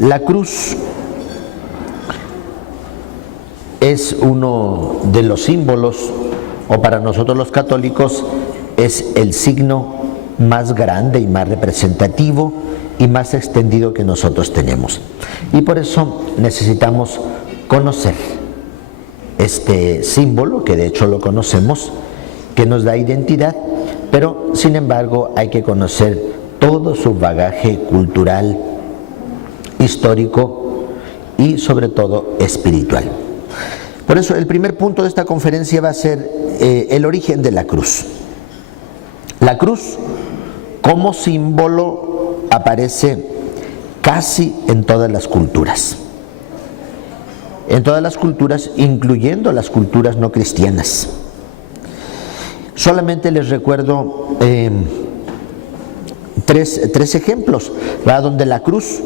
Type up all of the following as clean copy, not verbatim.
La cruz es uno de los símbolos, o para nosotros los católicos, es el signo más grande y más representativo y más extendido que nosotros tenemos. Y por eso necesitamos conocer este símbolo, que de hecho lo conocemos, que nos da identidad, pero sin embargo hay que conocer todo su bagaje cultural, histórico y sobre todo espiritual. Por eso el primer punto de esta conferencia va a ser el origen de la cruz. La cruz como símbolo aparece casi en todas las culturas. En todas las culturas, incluyendo las culturas no cristianas. Solamente les recuerdo tres ejemplos, ¿verdad?, donde la cruz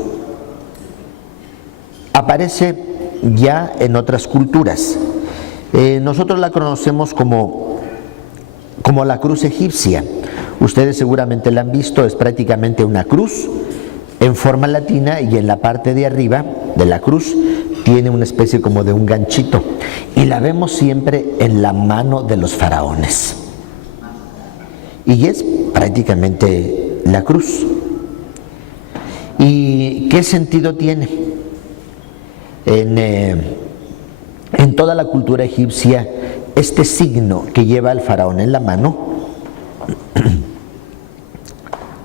aparece ya en otras culturas. Nosotros la conocemos como la cruz egipcia. Ustedes seguramente la han visto, es prácticamente una cruz en forma latina y en la parte de arriba de la cruz tiene una especie como de un ganchito y la vemos siempre en la mano de los faraones. Y es prácticamente la cruz. ¿Y qué sentido tiene? En toda la cultura egipcia, este signo que lleva el faraón en la mano,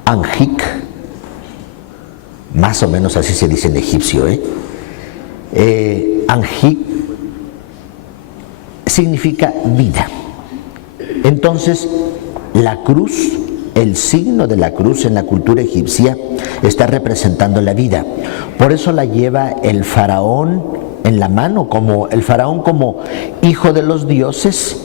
Anjik, más o menos así se dice en egipcio, Anjik significa vida. Entonces, la cruz, el signo de la cruz en la cultura egipcia está representando la vida. Por eso la lleva el faraón en la mano, como el faraón como hijo de los dioses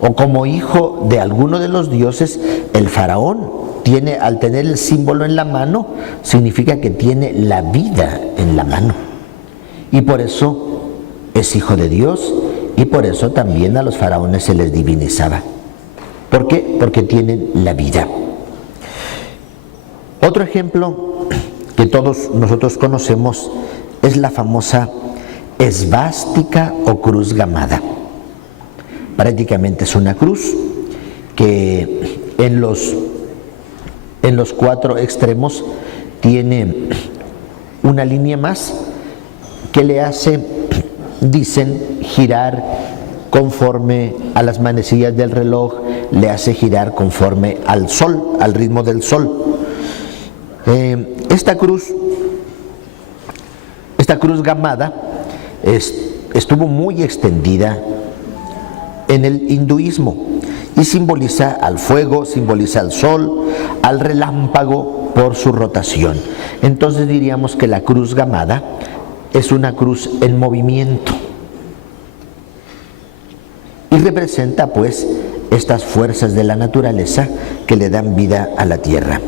o como hijo de alguno de los dioses. El faraón tiene, al tener el símbolo en la mano, significa que tiene la vida en la mano. Y por eso es hijo de Dios y por eso también a los faraones se les divinizaba. ¿Por qué? Porque tienen la vida. Otro ejemplo que todos nosotros conocemos es la famosa esvástica o cruz gamada. Prácticamente es una cruz que en los cuatro extremos tiene una línea más que le hace, dicen, girar conforme a las manecillas del reloj, le hace girar conforme al sol, al ritmo del sol. Esta cruz gamada estuvo muy extendida en el hinduismo y simboliza al fuego, simboliza al sol, al relámpago por su rotación. Entonces diríamos que la cruz gamada es una cruz en movimiento y representa pues estas fuerzas de la naturaleza que le dan vida a la tierra.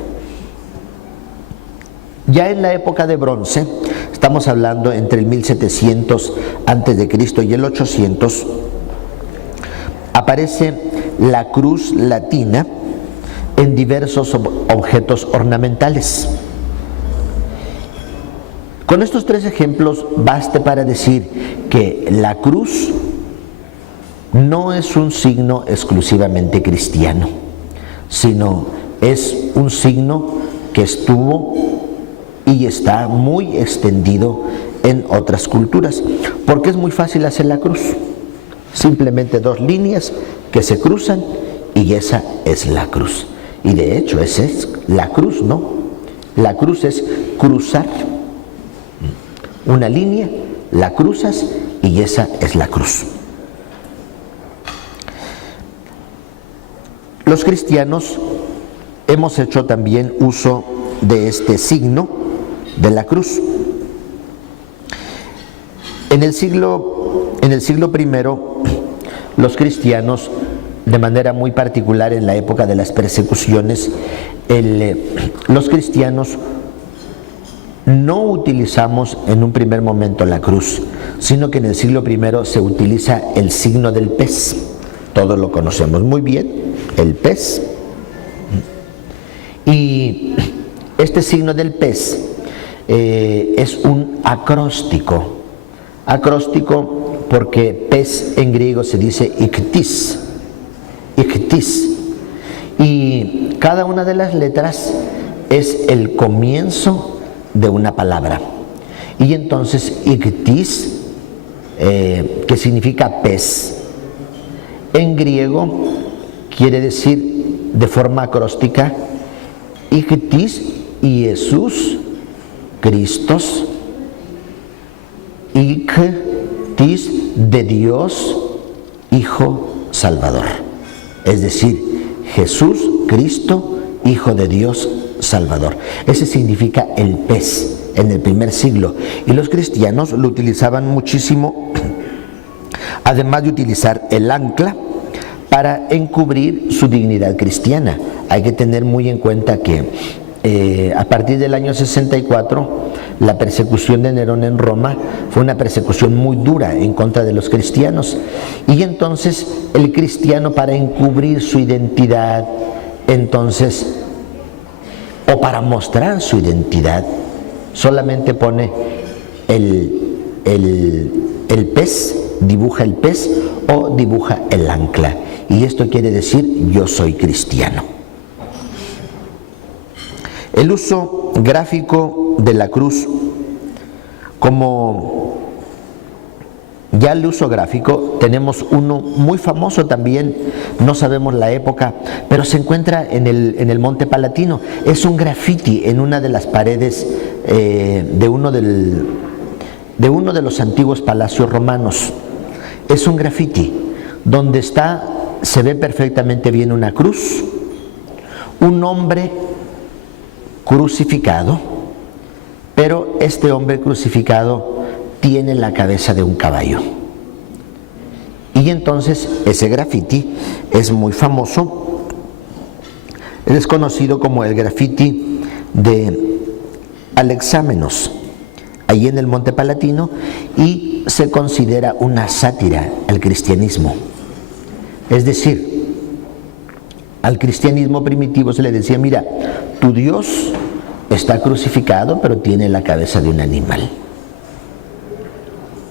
Ya en la época de bronce, estamos hablando entre el 1700 a.C. y el 800, aparece la cruz latina en diversos objetos ornamentales. Con estos tres ejemplos baste para decir que la cruz no es un signo exclusivamente cristiano, sino es un signo que estuvo y está muy extendido en otras culturas, porque es muy fácil hacer la cruz. Simplemente dos líneas que se cruzan y esa es la cruz. Y de hecho esa es la cruz, ¿no? La cruz es cruzar una línea, la cruzas y esa es la cruz. Los cristianos hemos hecho también uso de este signo de la cruz. En el siglo I, los cristianos, de manera muy particular en la época de las persecuciones, los cristianos no utilizamos en un primer momento la cruz, sino que en el siglo I se utiliza el signo del pez. Todos lo conocemos muy bien, el pez. Y este signo del pez es un acróstico. Acróstico porque pez en griego se dice iktis, iktis. Y cada una de las letras es el comienzo de una palabra. Y entonces iktis, que significa pez, en griego quiere decir de forma acróstica iktis Jesús, Cristos, iktis de Dios, Hijo Salvador. Es decir, Jesús, Cristo, Hijo de Dios, Salvador. Ese significa el pez en el primer siglo. Y los cristianos lo utilizaban muchísimo, además de utilizar el ancla para encubrir su dignidad cristiana. Hay que tener muy en cuenta que a partir del año 64, la persecución de Nerón en Roma fue una persecución muy dura en contra de los cristianos. Y entonces el cristiano, para encubrir su identidad, entonces, o para mostrar su identidad, solamente pone el pez, dibuja el pez o dibuja el ancla. Y esto quiere decir: yo soy cristiano. El uso gráfico de la cruz, como ya el uso gráfico, tenemos uno muy famoso también, no sabemos la época, pero se encuentra en el Monte Palatino. Es un graffiti en una de las paredes de uno de los antiguos palacios romanos. Es un graffiti donde se ve perfectamente bien una cruz, un hombre crucificado, pero este hombre crucificado tiene la cabeza de un caballo. Y entonces ese graffiti es muy famoso, es conocido como el graffiti de Alexámenos, allí en el Monte Palatino, y se considera una sátira al cristianismo. Es decir, al cristianismo primitivo se le decía: mira, tu Dios está crucificado, pero tiene la cabeza de un animal.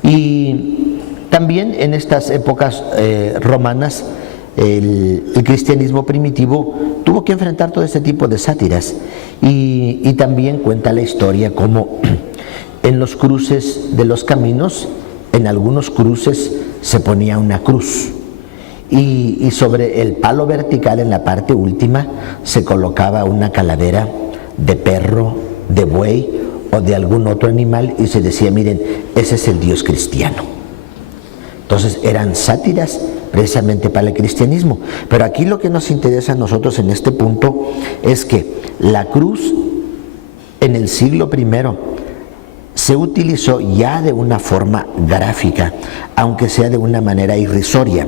Y también en estas épocas romanas, el cristianismo primitivo tuvo que enfrentar todo este tipo de sátiras. Y también cuenta la historia como en los cruces de los caminos, en algunos cruces se ponía una cruz. Y sobre el palo vertical, en la parte última, se colocaba una calavera de perro, de buey o de algún otro animal, y se decía: miren, ese es el Dios cristiano. Entonces eran sátiras precisamente para el cristianismo. Pero aquí lo que nos interesa a nosotros en este punto es que la cruz en el siglo I se utilizó ya de una forma gráfica, aunque sea de una manera irrisoria,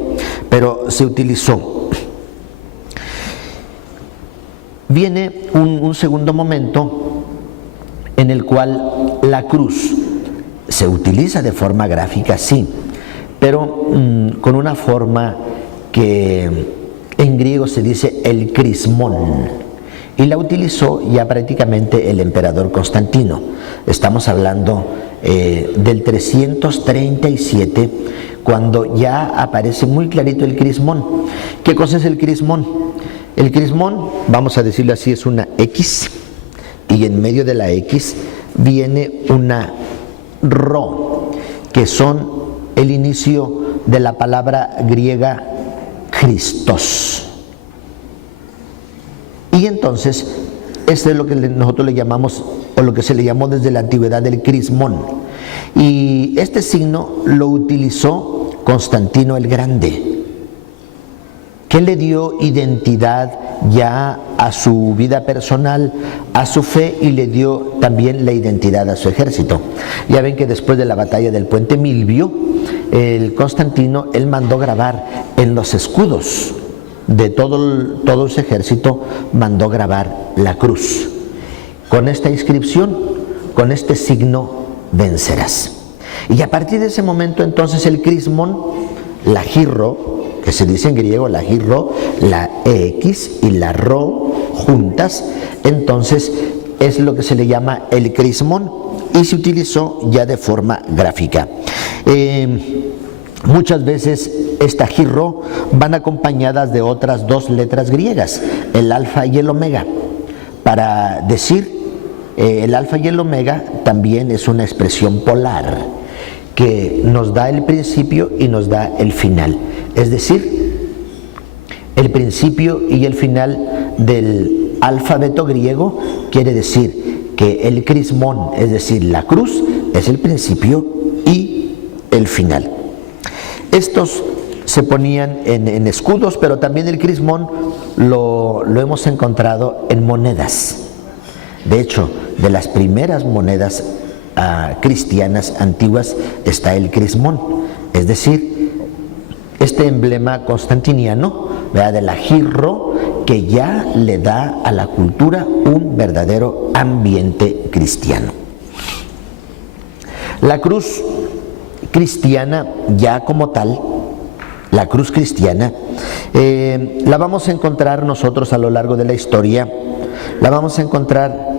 pero se utilizó. Viene un segundo momento en el cual la cruz se utiliza de forma gráfica, sí, pero con una forma que en griego se dice el crismón, y la utilizó ya prácticamente el emperador Constantino. Estamos hablando del 337, cuando ya aparece muy clarito el crismón. ¿Qué cosa es el crismón? El crismón, vamos a decirlo así, es una X, y en medio de la X viene una Rho, que son el inicio de la palabra griega Christos. Y entonces, este es lo que nosotros le llamamos, o lo que se le llamó desde la antigüedad, el crismón. Y este signo lo utilizó Constantino el Grande, que le dio identidad ya a su vida personal, a su fe, y le dio también la identidad a su ejército. Ya ven que después de la batalla del Puente Milvio, el Constantino, él mandó grabar en los escudos de todo su ejército, mandó grabar la cruz. Con esta inscripción, con este signo, vencerás. Y a partir de ese momento, entonces, el crismón, la girro, que se dice en griego la girro, la X y la Rho juntas, entonces es lo que se le llama el crismón y se utilizó ya de forma gráfica. Muchas veces esta jirro van acompañadas de otras dos letras griegas, el alfa y el omega. Para decir el alfa y el omega también es una expresión polar que nos da el principio y nos da el final. Es decir, el principio y el final del alfabeto griego quiere decir que el crismón, es decir, la cruz, es el principio y el final. Estos se ponían en escudos, pero también el crismón lo hemos encontrado en monedas. De hecho, de las primeras monedas cristianas antiguas está el crismón, es decir, este emblema constantiniano, ¿verdad?, de la jirro, que ya le da a la cultura un verdadero ambiente cristiano. La cruz cristiana ya como tal, la cruz cristiana, la vamos a encontrar nosotros a lo largo de la historia, la vamos a encontrar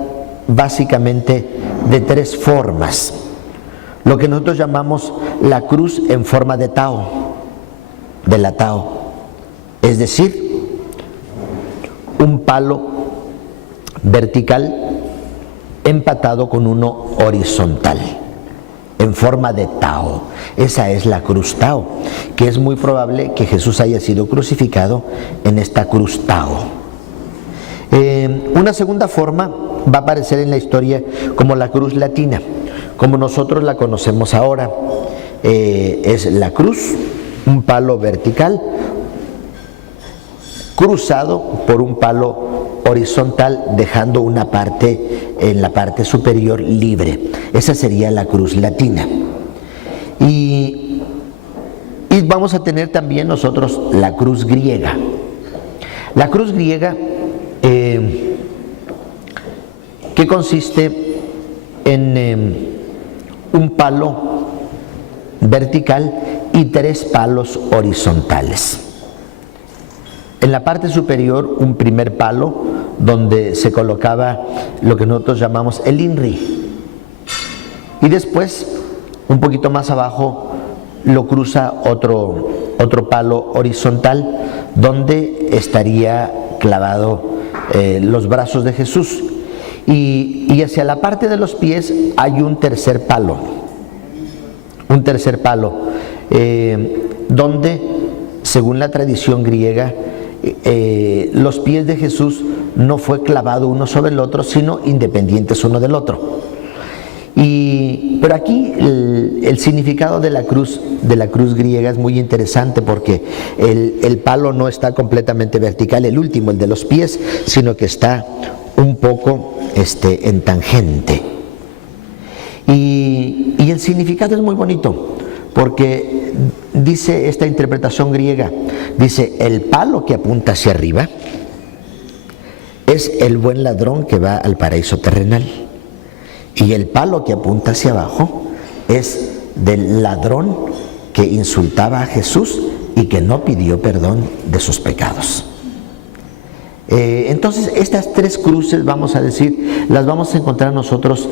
básicamente de tres formas. Lo que nosotros llamamos la cruz en forma de tao, de la tao, es decir, un palo vertical empatado con uno horizontal, en forma de tao. Esa es la cruz tao, que es muy probable que Jesús haya sido crucificado en esta cruz tao. Una segunda forma va a aparecer en la historia como la cruz latina, como nosotros la conocemos ahora. Es la cruz, un palo vertical cruzado por un palo horizontal, dejando una parte en la parte superior libre. Esa sería la cruz latina. Y vamos a tener también nosotros la cruz griega. La cruz griega, que consiste en un palo vertical y tres palos horizontales. En la parte superior, un primer palo donde se colocaba lo que nosotros llamamos el INRI. Y después, un poquito más abajo, lo cruza otro palo horizontal donde estaría clavado los brazos de Jesús. Y hacia la parte de los pies hay un tercer palo, donde, según la tradición griega, los pies de Jesús no fue clavado uno sobre el otro, sino independientes uno del otro. Pero aquí el significado de la cruz griega es muy interesante, porque el palo no está completamente vertical, el último, el de los pies, sino que está un poco en tangente. Y el significado es muy bonito, porque dice esta interpretación griega, dice: el palo que apunta hacia arriba es el buen ladrón que va al paraíso terrenal, y el palo que apunta hacia abajo es del ladrón que insultaba a Jesús y que no pidió perdón de sus pecados. Entonces, estas tres cruces, vamos a decir, las vamos a encontrar nosotros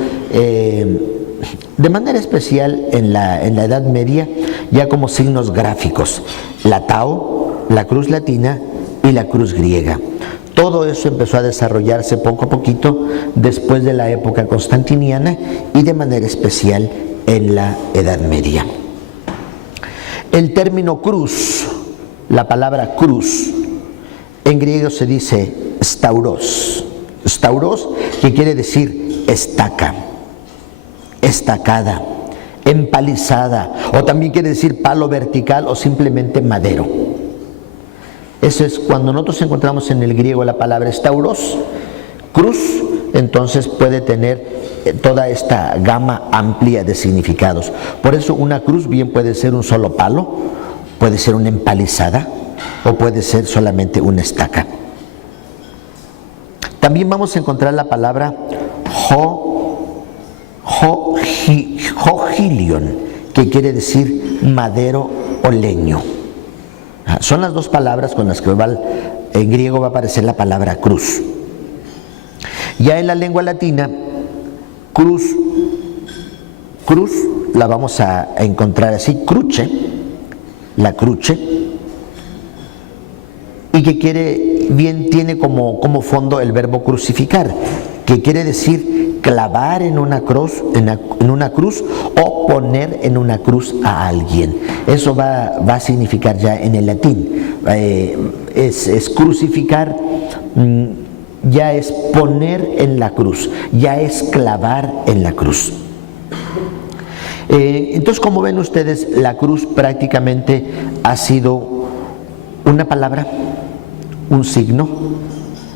de manera especial en la Edad Media, ya como signos gráficos: la tao, la cruz latina y la cruz griega. Todo eso empezó a desarrollarse poco a poquito después de la época constantiniana y de manera especial en la Edad Media. El término cruz, la palabra cruz, en griego se dice stauros. Stauros, que quiere decir estaca, estacada, empalizada, o también quiere decir palo vertical o simplemente madero. Eso es cuando nosotros encontramos en el griego la palabra stauros, cruz, entonces puede tener toda esta gama amplia de significados. Por eso una cruz bien puede ser un solo palo, puede ser una empalizada o puede ser solamente una estaca. También vamos a encontrar la palabra jogilion, que quiere decir madero o leño. Son las dos palabras con las que en griego va a aparecer la palabra cruz. Ya en la lengua latina, cruz la vamos a encontrar así, cruce, la cruce, y que tiene como fondo el verbo crucificar, que quiere decir clavar en una cruz, o poner en una cruz a alguien. Eso va a significar ya en el latín. Es crucificar, ya es poner en la cruz, ya es clavar en la cruz. Entonces, como ven ustedes, la cruz prácticamente ha sido una palabra, un signo,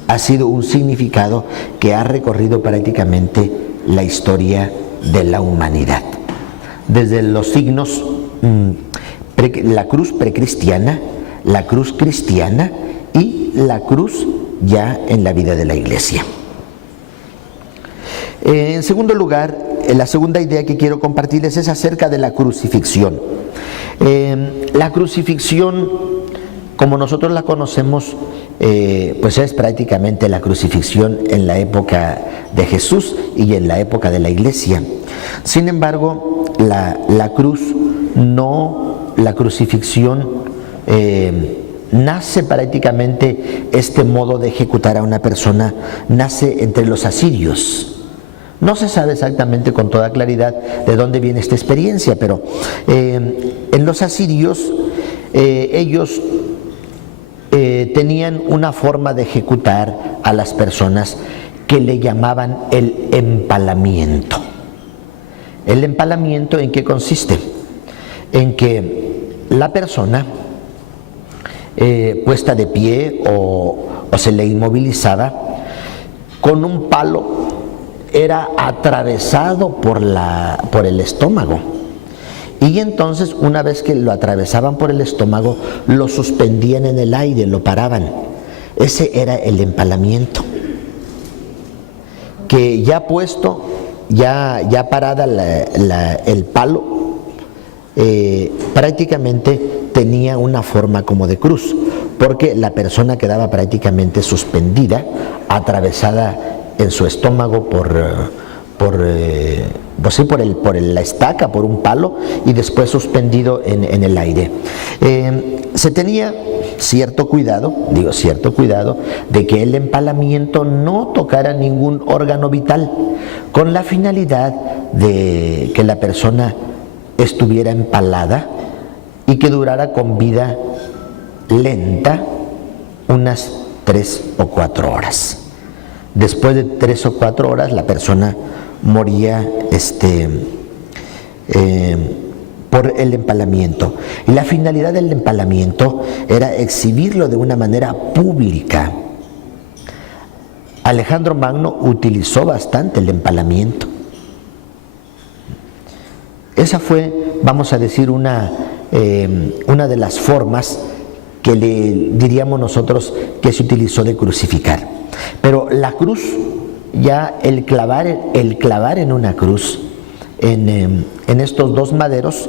ha sido un significado que ha recorrido prácticamente la historia de la humanidad. Desde los signos, la cruz precristiana, la cruz cristiana y la cruz ya en la vida de la Iglesia. En segundo lugar, la segunda idea que quiero compartirles es acerca de la crucifixión. La crucifixión, como nosotros la conocemos, pues es prácticamente la crucifixión en la época de Jesús y en la época de la Iglesia. Sin embargo, la crucifixión nace prácticamente, este modo de ejecutar a una persona nace entre los asirios. No se sabe exactamente con toda claridad de dónde viene esta experiencia, pero en los asirios ellos tenían una forma de ejecutar a las personas que le llamaban el empalamiento. ¿El empalamiento en qué consiste? En que la persona puesta de pie o se le inmovilizaba con un palo, era atravesado por el estómago, y entonces una vez que lo atravesaban por el estómago, lo suspendían en el aire, lo paraban. Ese era el empalamiento, que ya puesto, ya parada el palo, prácticamente tenía una forma como de cruz, porque la persona quedaba prácticamente suspendida, atravesada en su estómago por la estaca, por un palo, y después suspendido en el aire. Se tenía cierto cuidado de que el empalamiento no tocara ningún órgano vital, con la finalidad de que la persona estuviera empalada y que durara con vida lenta unas 3 o 4 horas. Después de 3 o 4 horas la persona moría por el empalamiento. Y la finalidad del empalamiento era exhibirlo de una manera pública. Alejandro Magno utilizó bastante el empalamiento. Esa fue, vamos a decir, una de las formas que le diríamos nosotros que se utilizó de crucificar. Pero la cruz, ya el clavar en una cruz, en estos dos maderos,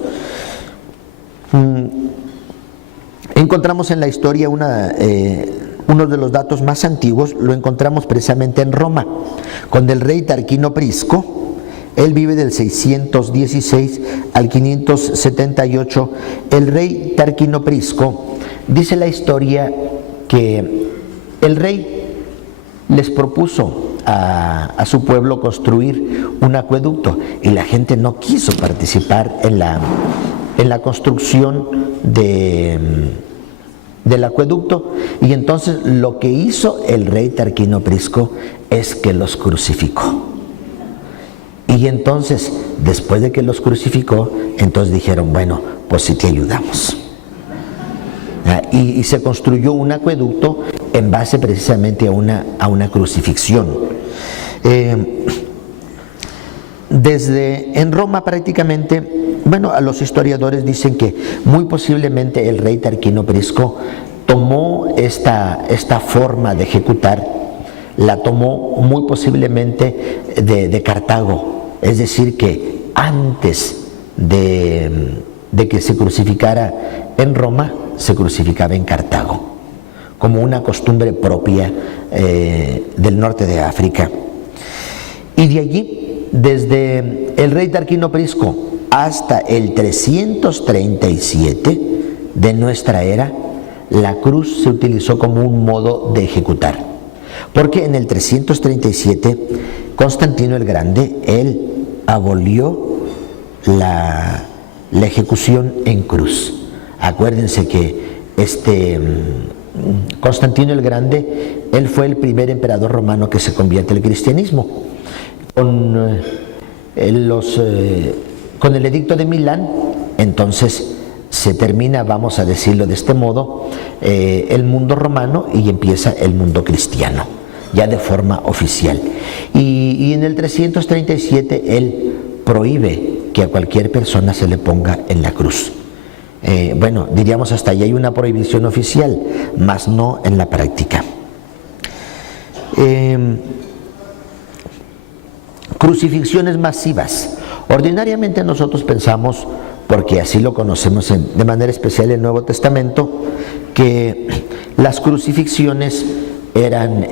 encontramos en la historia uno de los datos más antiguos, lo encontramos precisamente en Roma, con el rey Tarquino Prisco. Él vive del 616 al 578. El rey Tarquino Prisco, dice la historia que el rey les propuso a su pueblo construir un acueducto, y la gente no quiso participar en la construcción del acueducto, y entonces lo que hizo el rey Tarquino Prisco es que los crucificó. Y entonces, después de que los crucificó, entonces dijeron, bueno, pues sí te ayudamos. Y se construyó un acueducto en base precisamente a una crucifixión. En Roma prácticamente, a los historiadores dicen que muy posiblemente el rey Tarquino Prisco tomó esta forma de ejecutar, la tomó muy posiblemente de Cartago. Es decir, que antes de que se crucificara en Roma, se crucificaba en Cartago, como una costumbre propia del norte de África. Y de allí, desde el rey Tarquinio Prisco hasta el 337 de nuestra era, la cruz se utilizó como un modo de ejecutar. Porque en el 337, Constantino el Grande, él abolió la ejecución en cruz. Acuérdense que Constantino el Grande, él fue el primer emperador romano que se convierte al cristianismo. Con el edicto de Milán, entonces se termina, vamos a decirlo de este modo, el mundo romano y empieza el mundo cristiano, ya de forma oficial. Y en el 337 él prohíbe que a cualquier persona se le ponga en la cruz. Bueno, diríamos hasta ahí hay una prohibición oficial, mas no en la práctica. Crucifixiones masivas. Ordinariamente nosotros pensamos, porque así lo conocemos de manera especial en el Nuevo Testamento, que las crucifixiones eran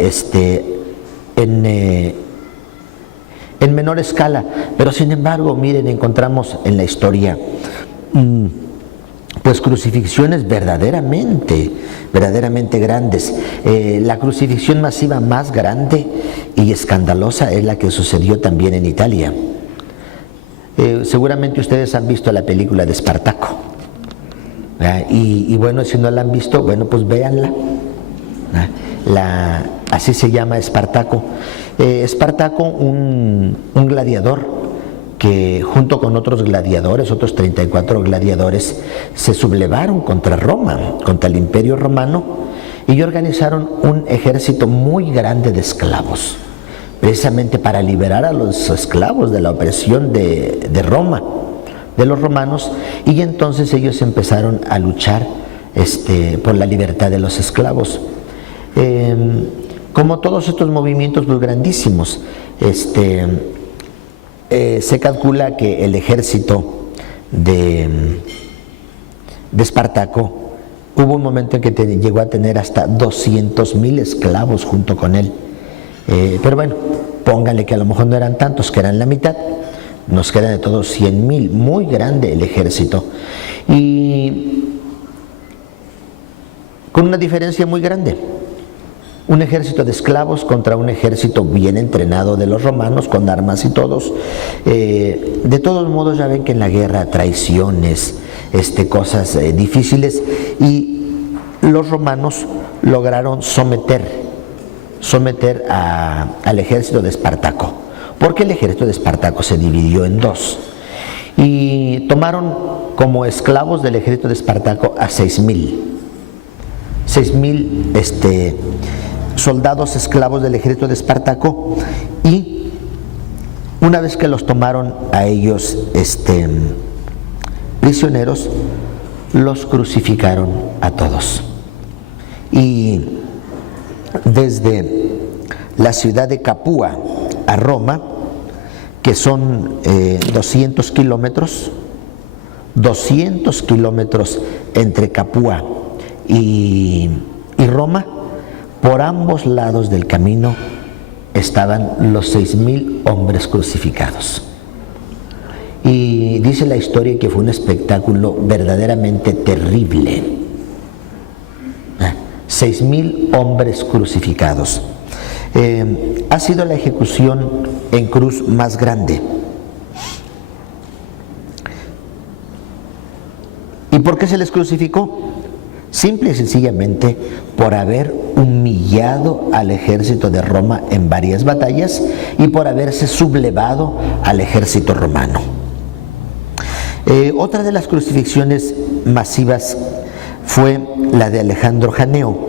en menor escala, pero sin embargo, miren, encontramos en la historia pues crucifixiones verdaderamente grandes. La crucifixión masiva más grande y escandalosa es la que sucedió también en Italia. Seguramente ustedes han visto la película de Espartaco, y bueno, si no la han visto, bueno, pues véanla. Así se llama Espartaco. Espartaco, un gladiador que junto con otros gladiadores, otros 34 gladiadores, se sublevaron contra Roma, contra el Imperio Romano, y organizaron un ejército muy grande de esclavos, precisamente para liberar a los esclavos de la opresión de Roma, de los romanos, y entonces ellos empezaron a luchar por la libertad de los esclavos. Como todos estos movimientos muy grandísimos, se calcula que el ejército de Espartaco, hubo un momento en que llegó a tener hasta 200,000 esclavos junto con él. Pero bueno, pónganle que a lo mejor no eran tantos, que eran la mitad, nos quedan de todos 100,000, muy grande el ejército. Y con una diferencia muy grande. Un ejército de esclavos contra un ejército bien entrenado de los romanos, con armas y todos. De todos modos, ya ven que en la guerra traiciones, cosas difíciles, y los romanos lograron someter al ejército de Espartaco, porque el ejército de Espartaco se dividió en dos, y tomaron como esclavos del ejército de Espartaco a 6,000 soldados esclavos del ejército de Espartaco, y una vez que los tomaron a ellos prisioneros, los crucificaron a todos. Y desde la ciudad de Capua a Roma, que son 200 kilómetros entre Capua y Roma, por ambos lados del camino estaban los 6,000 hombres crucificados. Y dice la historia que fue un espectáculo verdaderamente terrible. 6,000 hombres crucificados. Ha sido la ejecución en cruz más grande. ¿Y por qué se les crucificó? Simple y sencillamente por haber humillado al ejército de Roma en varias batallas y por haberse sublevado al ejército romano. Otra de las crucifixiones masivas fue la de Alejandro Janeo.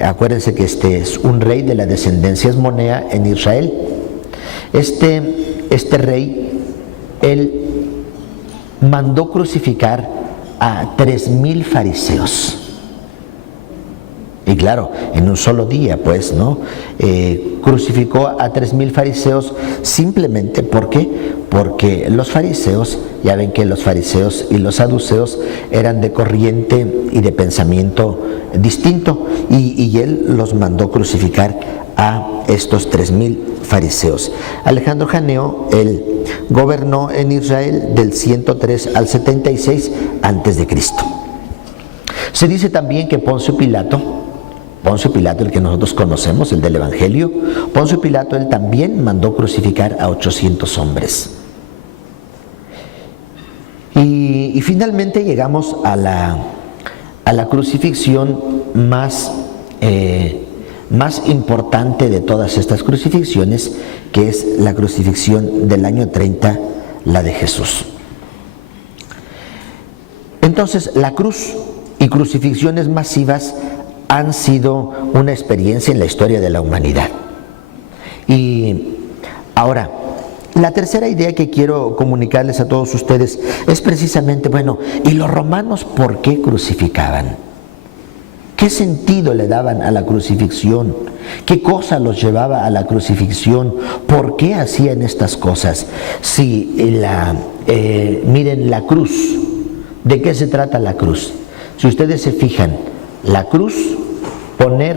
Acuérdense que este es un rey de la descendencia esmonea en Israel. Este rey, él mandó crucificar a 3,000 fariseos. Y claro, en un solo día, pues, ¿no? Crucificó a 3,000 fariseos simplemente porque los fariseos, ya ven que los fariseos y los saduceos eran de corriente y de pensamiento distinto, y él los mandó crucificar a estos 3,000 fariseos. Alejandro Janeo, él gobernó en Israel del 103 al 76 antes de Cristo. Se dice también que Poncio Pilato, el que nosotros conocemos, el del Evangelio, Poncio Pilato, él también mandó crucificar a 800 hombres. Y finalmente llegamos a la crucifixión más importante de todas estas crucifixiones, que es la crucifixión del año 30, la de Jesús. Entonces, la cruz y crucifixiones masivas han sido una experiencia en la historia de la humanidad. Y ahora, la tercera idea que quiero comunicarles a todos ustedes es precisamente, bueno, ¿y los romanos por qué crucificaban? ¿Qué sentido le daban a la crucifixión? ¿Qué cosa los llevaba a la crucifixión? ¿Por qué hacían estas cosas? Si miren la cruz, ¿de qué se trata la cruz? Si ustedes se fijan, la cruz, poner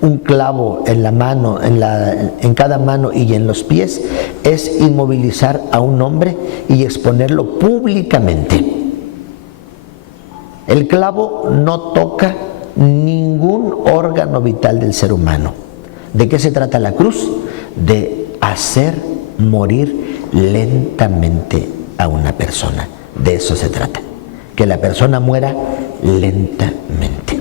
un clavo en la mano, en cada mano y en los pies, es inmovilizar a un hombre y exponerlo públicamente. El clavo no toca ningún órgano vital del ser humano. ¿De qué se trata la cruz? De hacer morir lentamente a una persona. De eso se trata. Que la persona muera lentamente.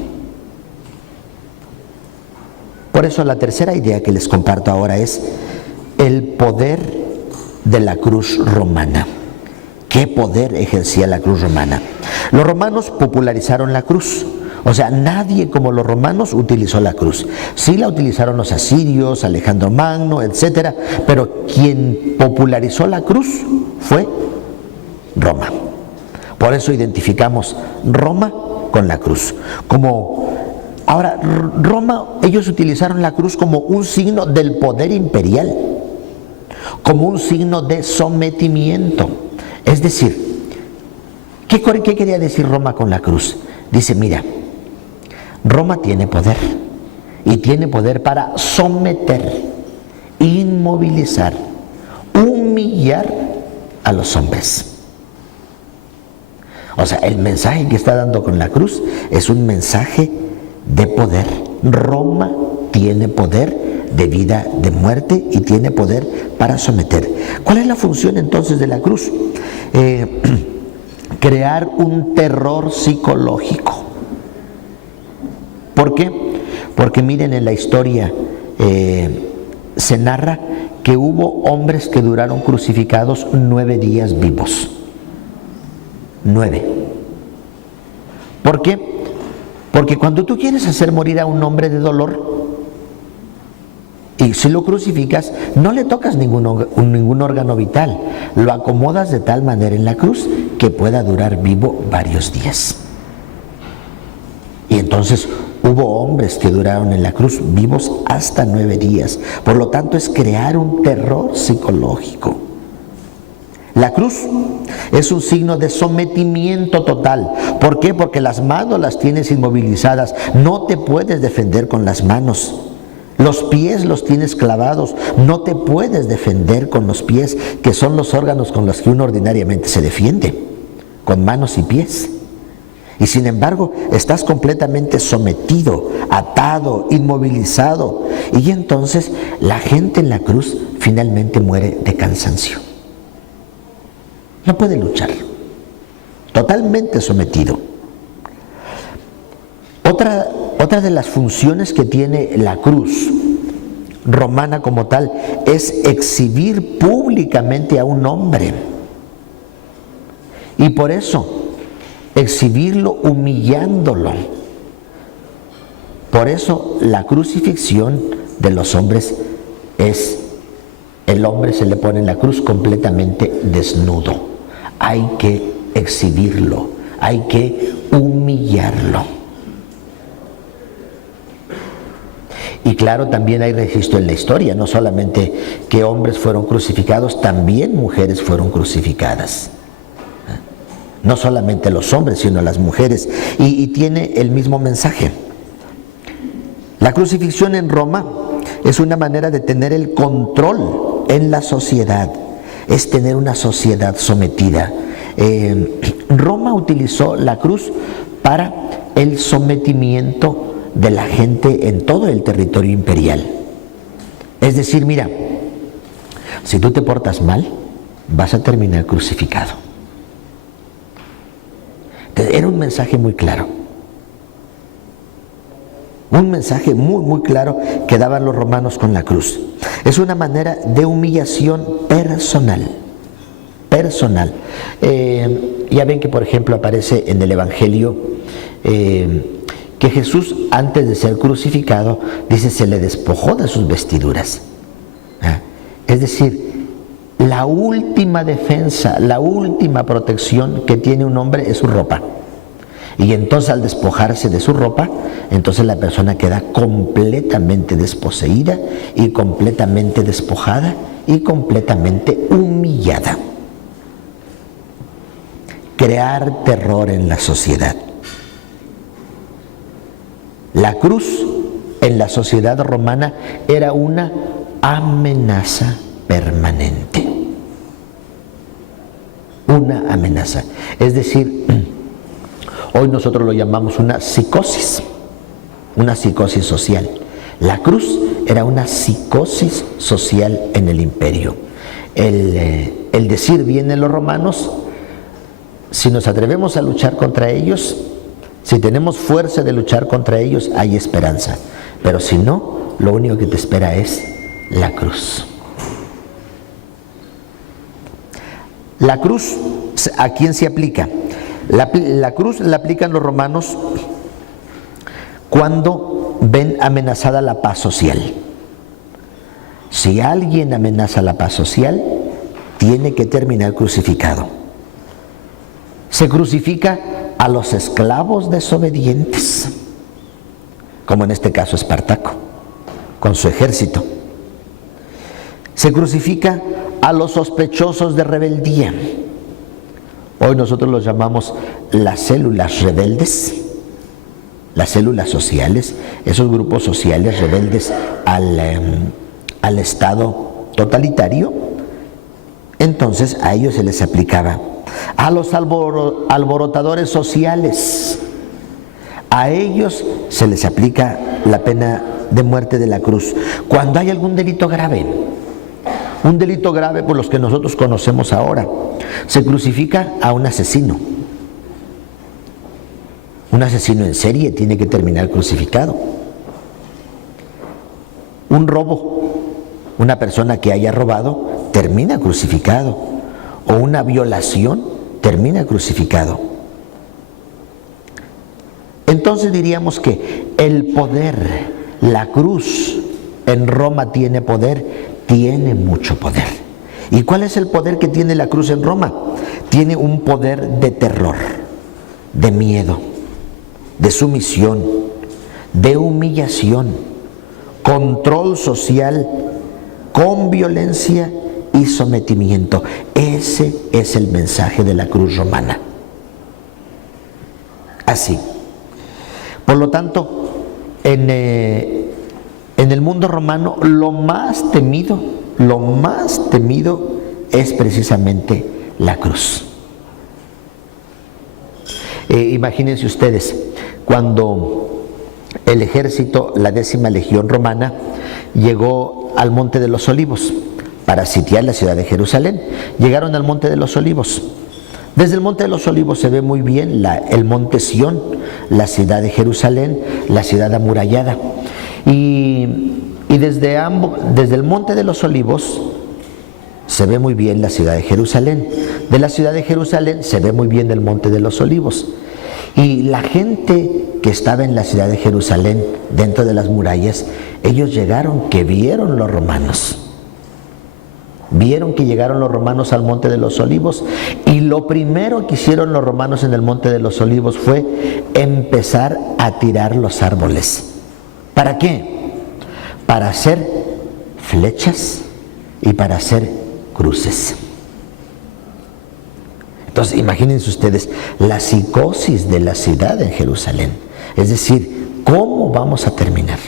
Por eso la tercera idea que les comparto ahora es el poder de la cruz romana. ¿Qué poder ejercía la cruz romana? Los romanos popularizaron la cruz. O sea, nadie como los romanos utilizó la cruz. Sí la utilizaron los asirios, Alejandro Magno, etc. Pero quien popularizó la cruz fue Roma. Por eso identificamos Roma con la cruz. Ahora, Roma, ellos utilizaron la cruz como un signo del poder imperial, como un signo de sometimiento. Es decir, ¿qué quería decir Roma con la cruz? Dice, mira, Roma tiene poder, y tiene poder para someter, inmovilizar, humillar a los hombres. O sea, el mensaje que está dando con la cruz es un mensaje de poder. Roma tiene poder de vida, de muerte, y tiene poder para someter. ¿Cuál es la función entonces de la cruz? Crear un terror psicológico. ¿Por qué? Porque miren, en la historia se narra que hubo hombres que duraron crucificados 9 días vivos. 9. ¿Por qué? Porque cuando tú quieres hacer morir a un hombre de dolor, y si lo crucificas, no le tocas ningún órgano vital, lo acomodas de tal manera en la cruz que pueda durar vivo varios días. Y entonces hubo hombres que duraron en la cruz vivos hasta 9 días. Por lo tanto, es crear un terror psicológico. La cruz es un signo de sometimiento total. ¿Por qué? Porque las manos las tienes inmovilizadas. No te puedes defender con las manos. Los pies los tienes clavados. No te puedes defender con los pies, que son los órganos con los que uno ordinariamente se defiende, con manos y pies. Y sin embargo, estás completamente sometido, atado, inmovilizado. Y entonces la gente en la cruz finalmente muere de cansancio. No puede luchar, totalmente sometido. Otra de las funciones que tiene la cruz romana como tal es exhibir públicamente a un hombre. Y por eso, exhibirlo humillándolo. Por eso la crucifixión de los hombres es, el hombre se le pone en la cruz completamente desnudo. Hay que exhibirlo, hay que humillarlo. Y claro, también hay registro en la historia, no solamente que hombres fueron crucificados, también mujeres fueron crucificadas. No solamente los hombres, sino las mujeres. Y tiene el mismo mensaje. La crucifixión en Roma es una manera de tener el control en la sociedad, es tener una sociedad sometida. Roma utilizó la cruz para el sometimiento de la gente en todo el territorio imperial. Es decir, mira, si tú te portas mal, vas a terminar crucificado. Era un mensaje muy claro. Un mensaje muy, muy claro que daban los romanos con la cruz. Es una manera de humillación personal. Personal. Ya ven que, por ejemplo, aparece en el Evangelio que Jesús, antes de ser crucificado, dice, se le despojó de sus vestiduras. Es decir, la última defensa, la última protección que tiene un hombre es su ropa. Y entonces, al despojarse de su ropa, entonces la persona queda completamente desposeída y completamente despojada y completamente humillada. Crear terror en la sociedad. La cruz en la sociedad romana era una amenaza permanente. Una amenaza. Es decir, hoy nosotros lo llamamos una psicosis social. La cruz era una psicosis social en el imperio. El decir vienen los romanos, si nos atrevemos a luchar contra ellos, si tenemos fuerza de luchar contra ellos, hay esperanza. Pero si no, lo único que te espera es la cruz. La cruz, ¿a quién se aplica? La cruz la aplican los romanos cuando ven amenazada la paz social. Si alguien amenaza la paz social, tiene que terminar crucificado. Se crucifica a los esclavos desobedientes, como en este caso Espartaco, con su ejército. Se crucifica a los sospechosos de rebeldía. Hoy nosotros los llamamos las células rebeldes, las células sociales, esos grupos sociales rebeldes al Estado totalitario. Entonces a ellos se les aplicaba. A los alborotadores sociales, a ellos se les aplica la pena de muerte de la cruz. Cuando hay algún delito grave, un delito grave por los que nosotros conocemos ahora, se crucifica a un asesino. Un asesino en serie tiene que terminar crucificado. Un robo, una persona que haya robado, termina crucificado. O una violación, termina crucificado. Entonces diríamos que el poder, la cruz en Roma tiene poder, tiene mucho poder. ¿Y cuál es el poder que tiene la cruz en Roma? Tiene un poder de terror, de miedo, de sumisión, de humillación, control social, con violencia y sometimiento. Ese es el mensaje de la cruz romana. Así. Por lo tanto, en el mundo romano lo más temido es precisamente la cruz. Imagínense ustedes, cuando el ejército, la 10ª legión romana, llegó al Monte de los Olivos para sitiar la ciudad de Jerusalén. Llegaron al Monte de los Olivos. Desde el Monte de los Olivos se ve muy bien el Monte Sión, la ciudad de Jerusalén, la ciudad amurallada. Y desde el Monte de los Olivos se ve muy bien la ciudad de Jerusalén. De la ciudad de Jerusalén se ve muy bien el Monte de los Olivos. Y la gente que estaba en la ciudad de Jerusalén, dentro de las murallas, ellos llegaron, que vieron los romanos. Vieron que llegaron los romanos al Monte de los Olivos, y lo primero que hicieron los romanos en el Monte de los Olivos fue empezar a tirar los árboles. ¿Para qué? para hacer flechas y para hacer cruces. Entonces, imagínense ustedes la psicosis de la ciudad en Jerusalén. Es decir, ¿cómo vamos a terminar?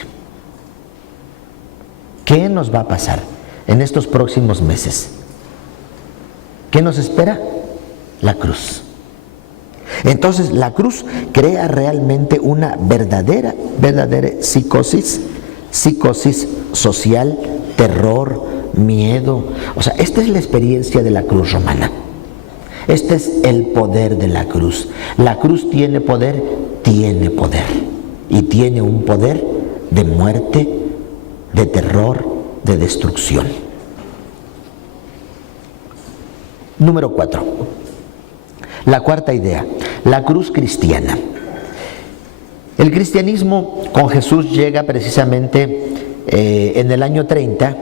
¿Qué nos va a pasar en estos próximos meses? ¿Qué nos espera? La cruz. Entonces, la cruz crea realmente una verdadera psicosis social, terror, miedo. O sea, esta es la experiencia de la cruz romana. Este es el poder de la cruz. La cruz tiene poder. Y tiene un poder de muerte, de terror, de destrucción. Número 4. La cuarta idea, la cruz cristiana. El cristianismo con Jesús llega precisamente en el año 30,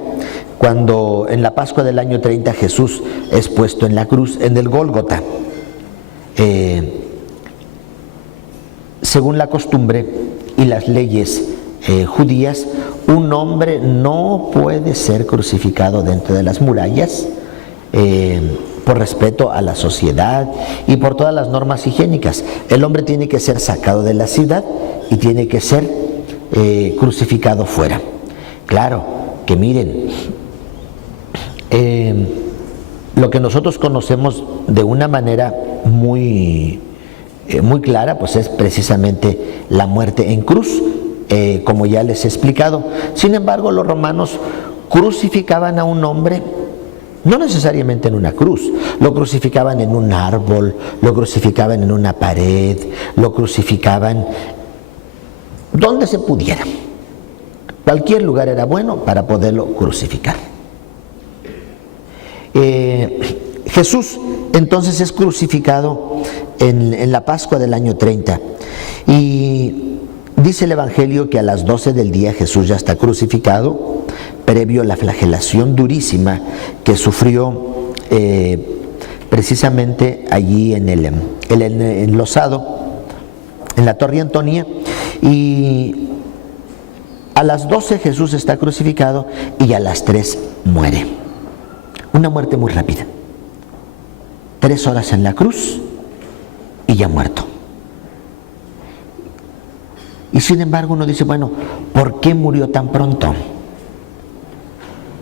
cuando en la Pascua del año 30 Jesús es puesto en la cruz, en el Gólgota. Según la costumbre y las leyes judías, un hombre no puede ser crucificado dentro de las murallas por respeto a la sociedad y por todas las normas higiénicas. El hombre tiene que ser sacado de la ciudad y tiene que ser crucificado fuera. Claro que miren, lo que nosotros conocemos de una manera muy clara, pues es precisamente la muerte en cruz, como ya les he explicado. Sin embargo, los romanos crucificaban a un hombre, no necesariamente en una cruz, lo crucificaban en un árbol, lo crucificaban en una pared, lo crucificaban donde se pudiera. Cualquier lugar era bueno para poderlo crucificar. Jesús entonces es crucificado en la Pascua del año 30 y dice el Evangelio que a las 12 del día Jesús ya está crucificado, previo a la flagelación durísima que sufrió precisamente allí en el enlosado, en la Torre Antonia, y a las 12 Jesús está crucificado y a las 3 muere. Una muerte muy rápida. 3 horas en la cruz y ya muerto. Y sin embargo uno dice, bueno, ¿por qué murió tan pronto?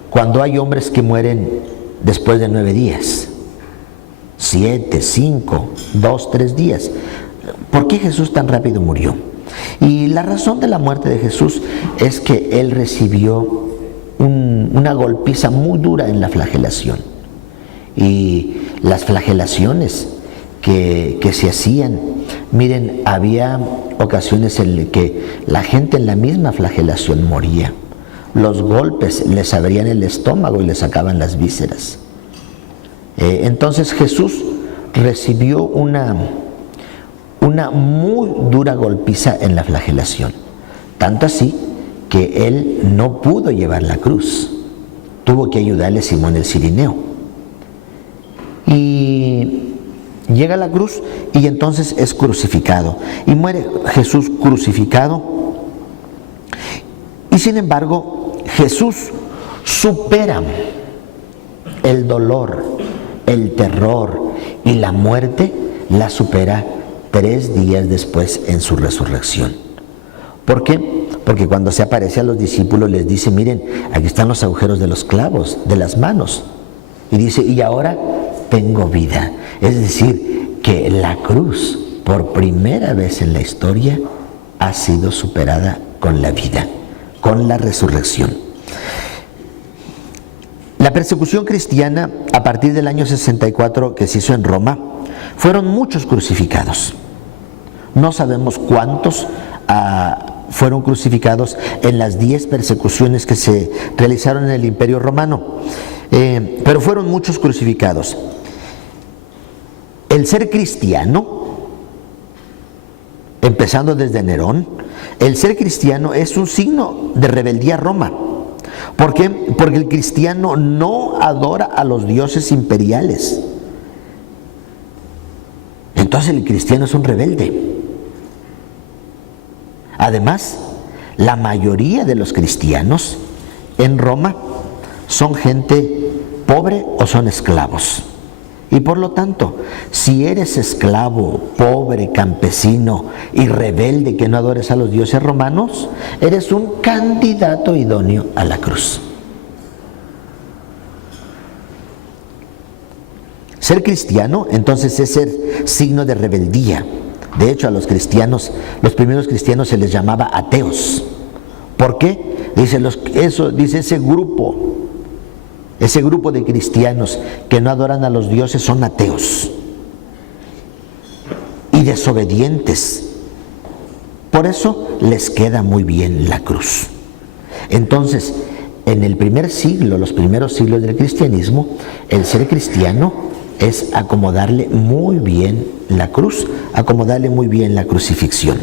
Cuando hay hombres que mueren después de 9 días, 7, 5, 2, 3 días. ¿Por qué Jesús tan rápido murió? Y la razón de la muerte de Jesús es que Él recibió una golpiza muy dura en la flagelación. Y las flagelaciones que se hacían, miren, había ocasiones en las que la gente en la misma flagelación moría. Los golpes les abrían el estómago y les sacaban las vísceras. Entonces Jesús recibió una muy dura golpiza en la flagelación. Tanto así que él no pudo llevar la cruz. Tuvo que ayudarle Simón el Cirineo. Y llega a la cruz y entonces es crucificado. Y muere Jesús crucificado. Y sin embargo, Jesús supera el dolor, el terror y la muerte, la supera 3 días después en su resurrección. ¿Por qué? Porque cuando se aparece a los discípulos les dice, miren, aquí están los agujeros de los clavos, de las manos. Y dice, y ahora tengo vida. Es decir, que la cruz, por primera vez en la historia, ha sido superada con la vida, con la resurrección. La persecución cristiana, a partir del año 64 que se hizo en Roma, fueron muchos crucificados. No sabemos cuántos fueron crucificados en las 10 persecuciones que se realizaron en el Imperio Romano, pero fueron muchos crucificados. El ser cristiano, empezando desde Nerón, el ser cristiano es un signo de rebeldía a Roma. ¿Por qué? Porque el cristiano no adora a los dioses imperiales. Entonces el cristiano es un rebelde. Además, la mayoría de los cristianos en Roma son gente pobre o son esclavos. Y por lo tanto, si eres esclavo, pobre, campesino y rebelde que no adores a los dioses romanos, eres un candidato idóneo a la cruz. Ser cristiano, entonces, es ser signo de rebeldía. De hecho, a los cristianos, los primeros cristianos se les llamaba ateos. ¿Por qué? Dice ese grupo de cristianos que no adoran a los dioses son ateos y desobedientes. Por eso les queda muy bien la cruz. Entonces, en el primer siglo, los primeros siglos del cristianismo, el ser cristiano es acomodarle muy bien la cruz, acomodarle muy bien la crucifixión.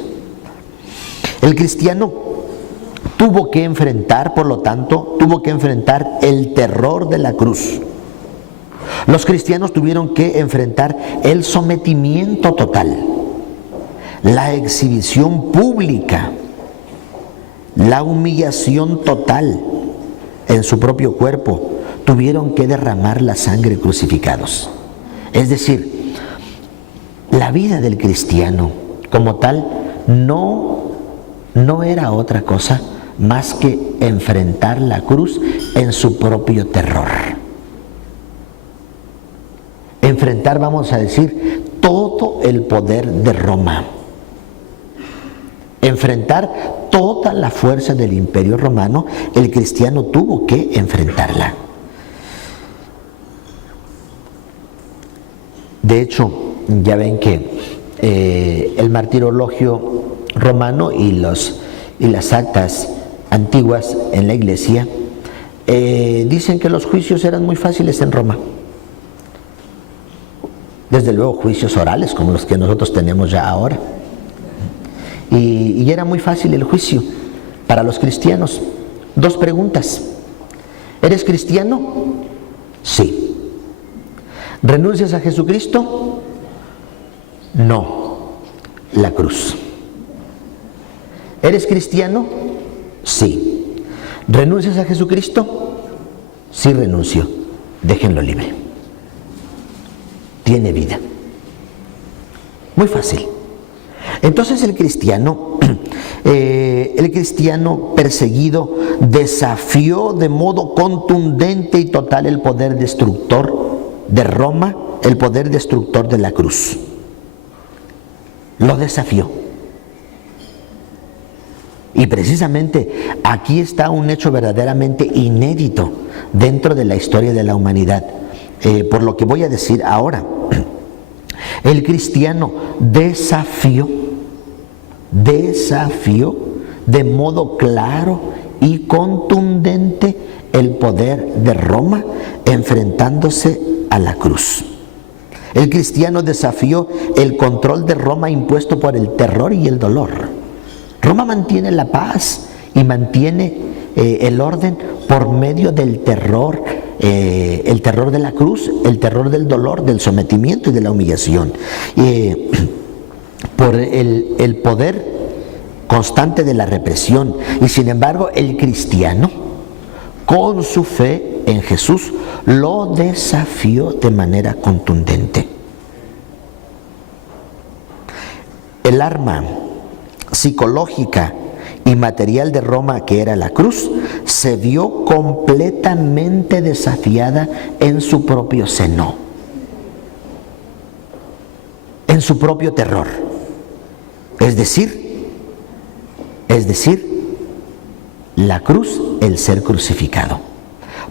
El cristiano tuvo que enfrentar, por lo tanto, el terror de la cruz. Los cristianos tuvieron que enfrentar el sometimiento total, la exhibición pública, la humillación total en su propio cuerpo. Tuvieron que derramar la sangre crucificados. Es decir, la vida del cristiano como tal no era otra cosa más que enfrentar la cruz en su propio terror. Enfrentar, vamos a decir, todo el poder de Roma. Enfrentar toda la fuerza del Imperio Romano, el cristiano tuvo que enfrentarla. De hecho, ya ven que el martirologio romano y las actas antiguas en la iglesia dicen que los juicios eran muy fáciles en Roma. Desde luego juicios orales como los que nosotros tenemos ya ahora. Y era muy fácil el juicio para los cristianos. 2 preguntas. ¿Eres cristiano? Sí. ¿Renuncias a Jesucristo? No. La cruz. ¿Eres cristiano? Sí. ¿Renuncias a Jesucristo? Sí, renuncio. Déjenlo libre. Tiene vida. Muy fácil. Entonces el cristiano perseguido desafió de modo contundente y total el poder destructor de Roma, el poder destructor de la cruz. Lo desafió. Y precisamente aquí está un hecho verdaderamente inédito dentro de la historia de la humanidad. Por lo que voy a decir ahora, el cristiano desafió de modo claro y contundente el poder de Roma enfrentándose a la cruz. El cristiano desafió el control de Roma impuesto por el terror y el dolor. Roma mantiene la paz y mantiene el orden por medio del terror, el terror de la cruz, el terror del dolor, del sometimiento y de la humillación. Por el poder constante de la represión. Y sin embargo, el cristiano, con su fe en Jesús, lo desafió de manera contundente. El arma psicológica y material de Roma, que era la cruz, se vio completamente desafiada en su propio seno, en su propio terror. Es decir, la cruz, el ser crucificado.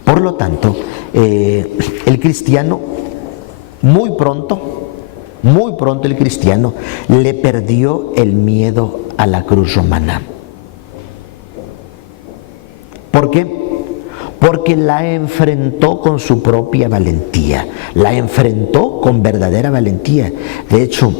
Por lo tanto, el cristiano, muy pronto el cristiano le perdió el miedo a la cruz romana. ¿Por qué? Porque la enfrentó con su propia valentía, la enfrentó con verdadera valentía. De hecho,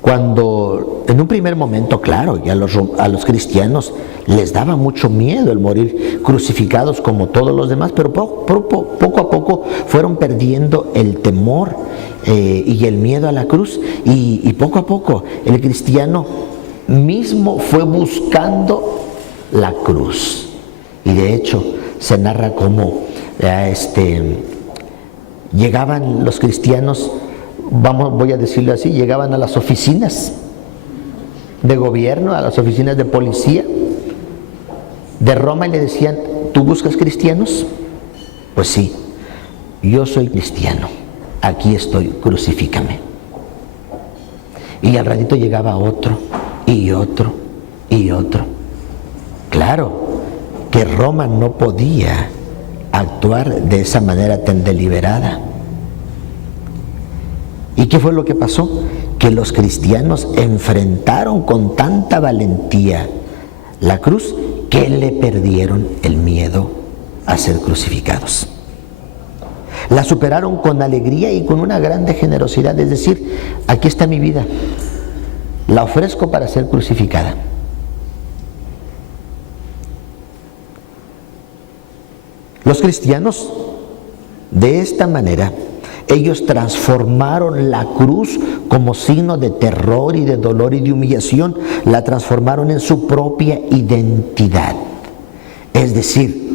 cuando en un primer momento, claro, y a los cristianos les daba mucho miedo el morir crucificados como todos los demás, pero poco a poco fueron perdiendo el temor y el miedo a la cruz, y poco a poco el cristiano mismo fue buscando la cruz. Y de hecho se narra cómo llegaban los cristianos, voy a decirlo así, llegaban a las oficinas de gobierno, a las oficinas de policía de Roma y le decían: ¿tú buscas cristianos? Pues sí, yo soy cristiano, aquí estoy, crucifícame. Y al ratito llegaba otro y otro y otro. Claro que Roma no podía actuar de esa manera tan deliberada. ¿Y qué fue lo que pasó? Que los cristianos enfrentaron con tanta valentía la cruz que le perdieron el miedo a ser crucificados. La superaron con alegría y con una grande generosidad, es decir, aquí está mi vida, la ofrezco para ser crucificada. Los cristianos, de esta manera, ellos transformaron la cruz como signo de terror y de dolor y de humillación, la transformaron en su propia identidad. Es decir,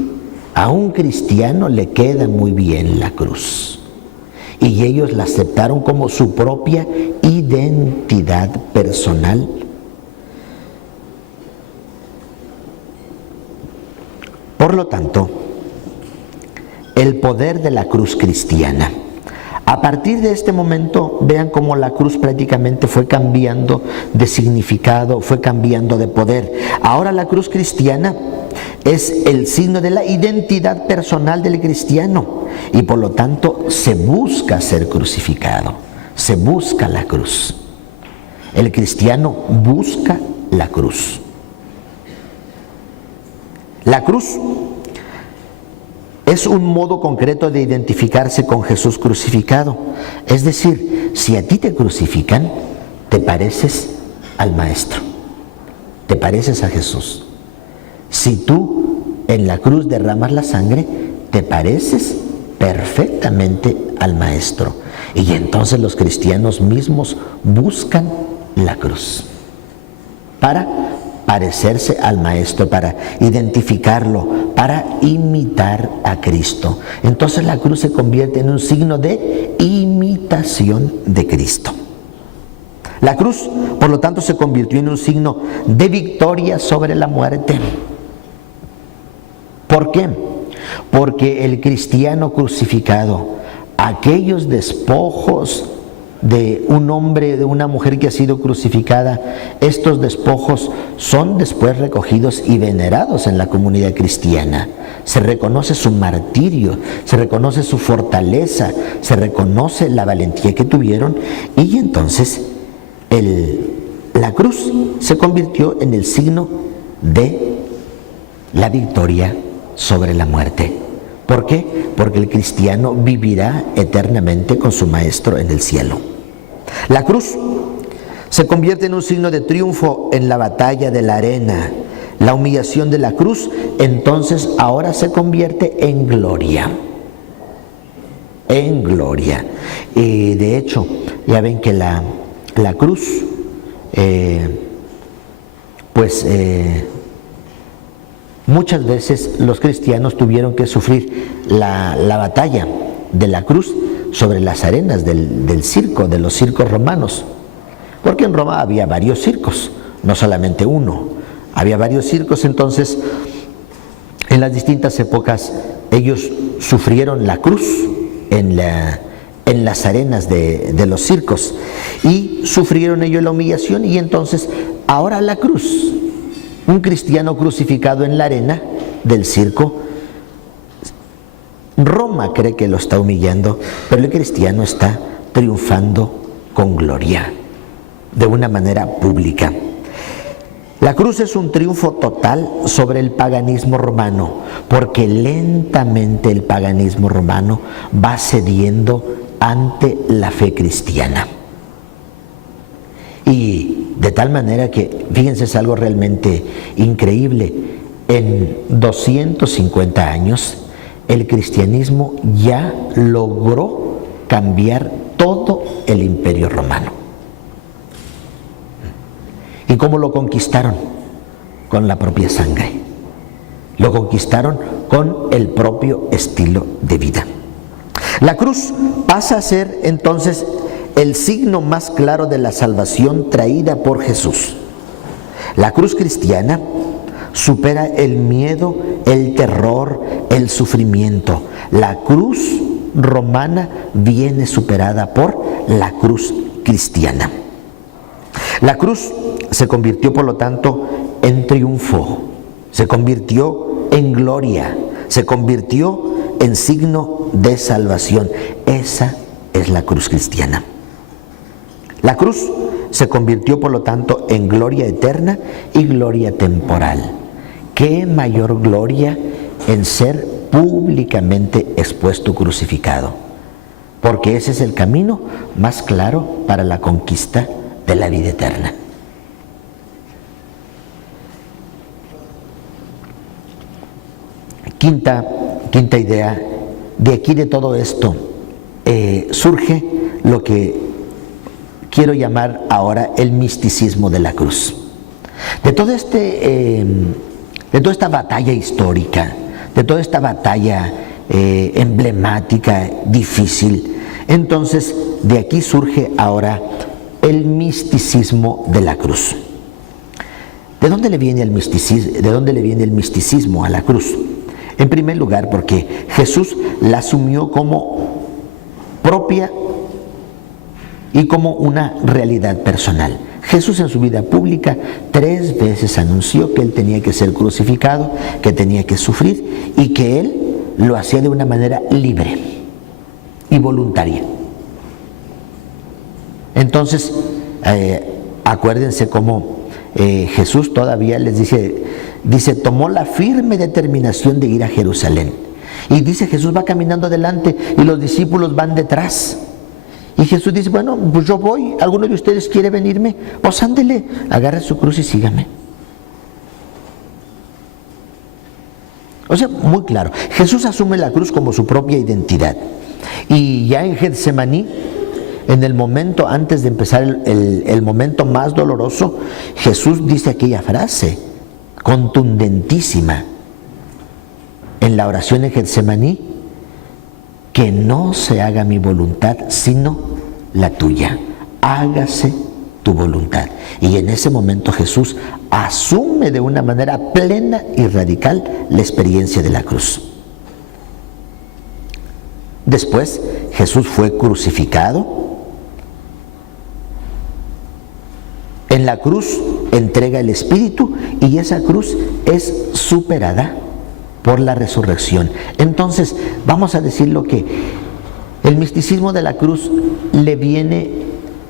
a un cristiano le queda muy bien la cruz. Y ellos la aceptaron como su propia identidad personal. Por lo tanto, el poder de la cruz cristiana. A partir de este momento, vean cómo la cruz prácticamente fue cambiando de significado, fue cambiando de poder. Ahora la cruz cristiana es el signo de la identidad personal del cristiano y por lo tanto se busca ser crucificado, se busca la cruz. El cristiano busca la cruz. La cruz es un modo concreto de identificarse con Jesús crucificado. Es decir, si a ti te crucifican, te pareces al Maestro, te pareces a Jesús. Si tú en la cruz derramas la sangre, te pareces perfectamente al Maestro. Y entonces los cristianos mismos buscan la cruz para parecerse al Maestro, para identificarlo, para imitar a Cristo. Entonces la cruz se convierte en un signo de imitación de Cristo. La cruz, por lo tanto, se convirtió en un signo de victoria sobre la muerte. ¿Por qué? Porque el cristiano crucificado, aquellos despojos de un hombre, de una mujer que ha sido crucificada, estos despojos son después recogidos y venerados en la comunidad cristiana. Se reconoce su martirio, se reconoce su fortaleza, se reconoce la valentía que tuvieron y entonces la cruz se convirtió en el signo de la victoria sobre la muerte. ¿Por qué? Porque el cristiano vivirá eternamente con su Maestro en el cielo. La cruz se convierte en un signo de triunfo en la batalla de la arena. La humillación de la cruz, entonces, ahora se convierte en gloria. En gloria. De hecho, ya ven que la cruz, muchas veces los cristianos tuvieron que sufrir la batalla de la cruz sobre las arenas del circo, de los circos romanos. Porque en Roma había varios circos, no solamente uno. Había varios circos, entonces en las distintas épocas ellos sufrieron la cruz en las arenas de los circos y sufrieron ellos la humillación y entonces ahora la cruz. Un cristiano crucificado en la arena del circo, Roma cree que lo está humillando, pero el cristiano está triunfando con gloria, de una manera pública. La cruz es un triunfo total sobre el paganismo romano, porque lentamente el paganismo romano va cediendo ante la fe cristiana. Y de tal manera que, fíjense, es algo realmente increíble, en 250 años el cristianismo ya logró cambiar todo el imperio romano. ¿Y cómo lo conquistaron? Con la propia sangre. Lo conquistaron con el propio estilo de vida. La cruz pasa a ser entonces el signo más claro de la salvación traída por Jesús. La cruz cristiana supera el miedo, el terror, el sufrimiento. La cruz romana viene superada por la cruz cristiana. La cruz se convirtió, por lo tanto, en triunfo, se convirtió en gloria, se convirtió en signo de salvación. Esa es la cruz cristiana. La cruz se convirtió, por lo tanto, en gloria eterna y gloria temporal. ¿Qué mayor gloria en ser públicamente expuesto crucificado? Porque ese es el camino más claro para la conquista de la vida eterna. Quinta idea, de aquí de todo esto surge lo que quiero llamar ahora el misticismo de la cruz. De toda esta batalla histórica, de toda esta batalla emblemática, difícil, entonces de aquí surge ahora el misticismo de la cruz. ¿De dónde le viene el misticismo a la cruz? En primer lugar, porque Jesús la asumió como propia y como una realidad personal. Jesús en su vida pública 3 veces anunció que Él tenía que ser crucificado, que tenía que sufrir y que Él lo hacía de una manera libre y voluntaria. Entonces, acuérdense cómo Jesús todavía les dice, tomó la firme determinación de ir a Jerusalén. Y dice, Jesús va caminando adelante y los discípulos van detrás. Y Jesús dice, bueno, pues yo voy, ¿alguno de ustedes quiere venirme? Pues ándele, agarre su cruz y sígame. O sea, muy claro, Jesús asume la cruz como su propia identidad. Y ya en Getsemaní, en el momento antes de empezar el momento más doloroso, Jesús dice aquella frase contundentísima en la oración en Getsemaní: que no se haga mi voluntad sino la tuya, hágase tu voluntad. Y en ese momento Jesús asume de una manera plena y radical la experiencia de la cruz. Después Jesús fue crucificado. En la cruz entrega el Espíritu y esa cruz es superada por la resurrección. Entonces, vamos a decir lo que el misticismo de la cruz le viene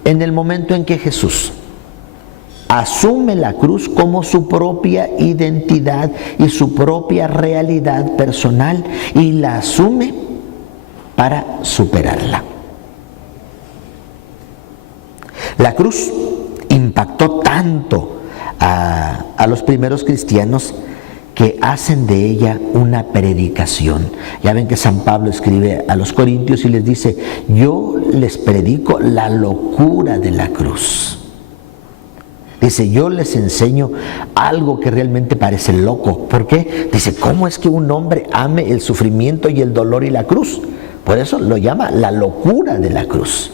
en el momento en que Jesús asume la cruz como su propia identidad y su propia realidad personal y la asume para superarla. La cruz impactó tanto a los primeros cristianos que hacen de ella una predicación. Ya ven que San Pablo escribe a los Corintios y les dice, yo les predico la locura de la cruz. Dice, yo les enseño algo que realmente parece loco. ¿Por qué? Dice, ¿cómo es que un hombre ame el sufrimiento y el dolor y la cruz? Por eso lo llama la locura de la cruz.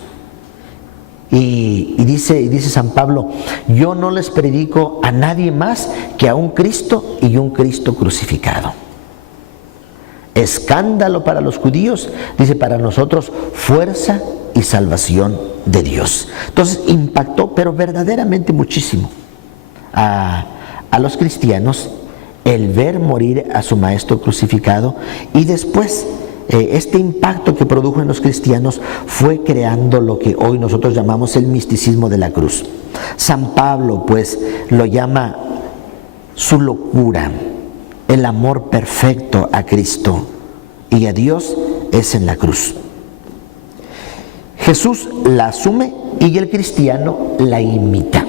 Y dice San Pablo, yo no les predico a nadie más que a un Cristo y un Cristo crucificado. Escándalo para los judíos, dice, para nosotros fuerza y salvación de Dios. Entonces impactó, pero verdaderamente muchísimo a los cristianos el ver morir a su maestro crucificado, y después este impacto que produjo en los cristianos fue creando lo que hoy nosotros llamamos el misticismo de la cruz. San Pablo pues lo llama su locura, el amor perfecto a Cristo y a Dios es en la cruz. Jesús la asume y el cristiano la imita.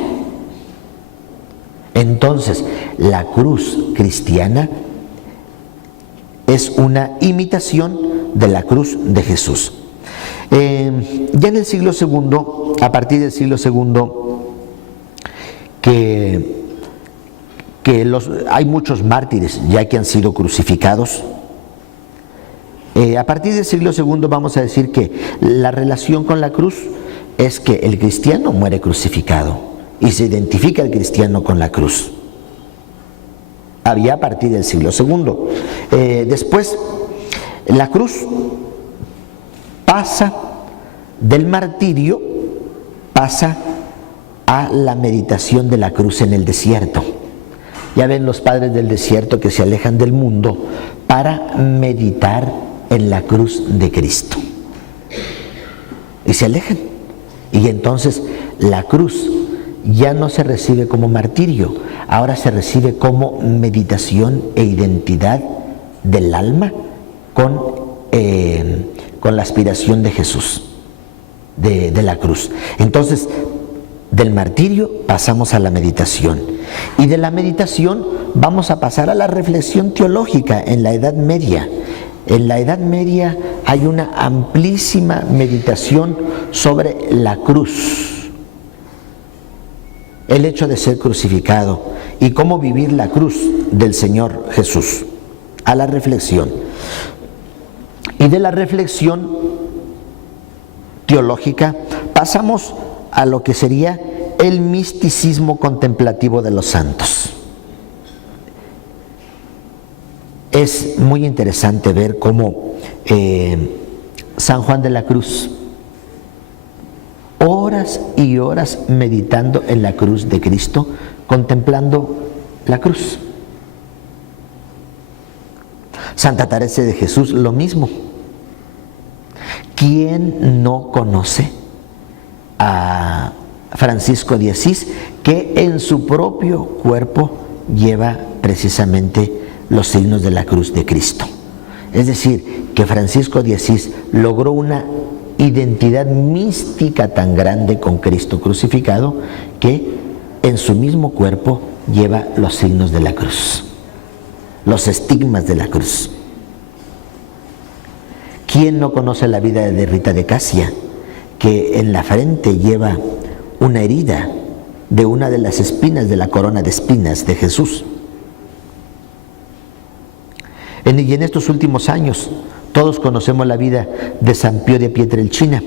Entonces, la cruz cristiana es una imitación de la cruz de Jesús. Ya en el siglo II, a partir del siglo II, que que hay muchos mártires ya que han sido crucificados. A partir del siglo II vamos a decir que la relación con la cruz es que el cristiano muere crucificado y se identifica el cristiano con la cruz. Había a partir del siglo II. Después, la cruz pasa del martirio, pasa a la meditación de la cruz en el desierto. Ya ven los padres del desierto que se alejan del mundo para meditar en la cruz de Cristo. Y se alejan. Y entonces la cruz ya no se recibe como martirio, ahora se recibe como meditación e identidad del alma con la aspiración de Jesús, de la cruz. Entonces, del martirio pasamos a la meditación. Y de la meditación vamos a pasar a la reflexión teológica en la Edad Media. En la Edad Media hay una amplísima meditación sobre la cruz, el hecho de ser crucificado y cómo vivir la cruz del Señor Jesús. A la reflexión. Y de la reflexión teológica pasamos a lo que sería el misticismo contemplativo de los santos. Es muy interesante ver cómo San Juan de la Cruz, horas y horas meditando en la cruz de Cristo, contemplando la cruz. Santa Teresa de Jesús, lo mismo. ¿Quién no conoce a Francisco de Asís, que en su propio cuerpo lleva precisamente los signos de la cruz de Cristo? Es decir, que Francisco de Asís logró una identidad mística tan grande con Cristo crucificado que en su mismo cuerpo lleva los signos de la cruz, los estigmas de la cruz. ¿Quién no conoce la vida de Rita de Casia, que en la frente lleva una herida de una de las espinas de la corona de espinas de Jesús? Y en estos últimos años todos conocemos la vida de San Pío de Pietrelcina,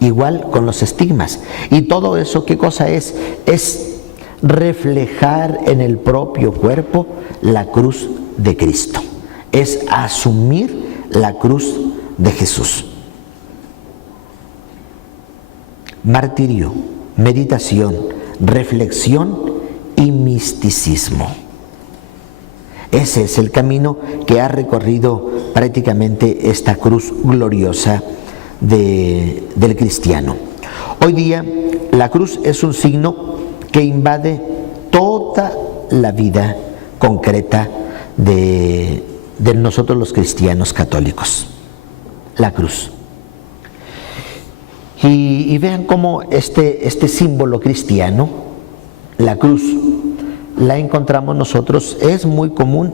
igual con los estigmas. Y todo eso, ¿qué cosa es? Es reflejar en el propio cuerpo la cruz de Cristo. Es asumir la cruz de Jesús. Martirio, meditación, reflexión y misticismo. Ese es el camino que ha recorrido prácticamente esta cruz gloriosa del cristiano. Hoy día la cruz es un signo que invade toda la vida concreta de nosotros los cristianos católicos. La cruz. Y vean cómo este símbolo cristiano, la cruz, la encontramos nosotros. Es muy común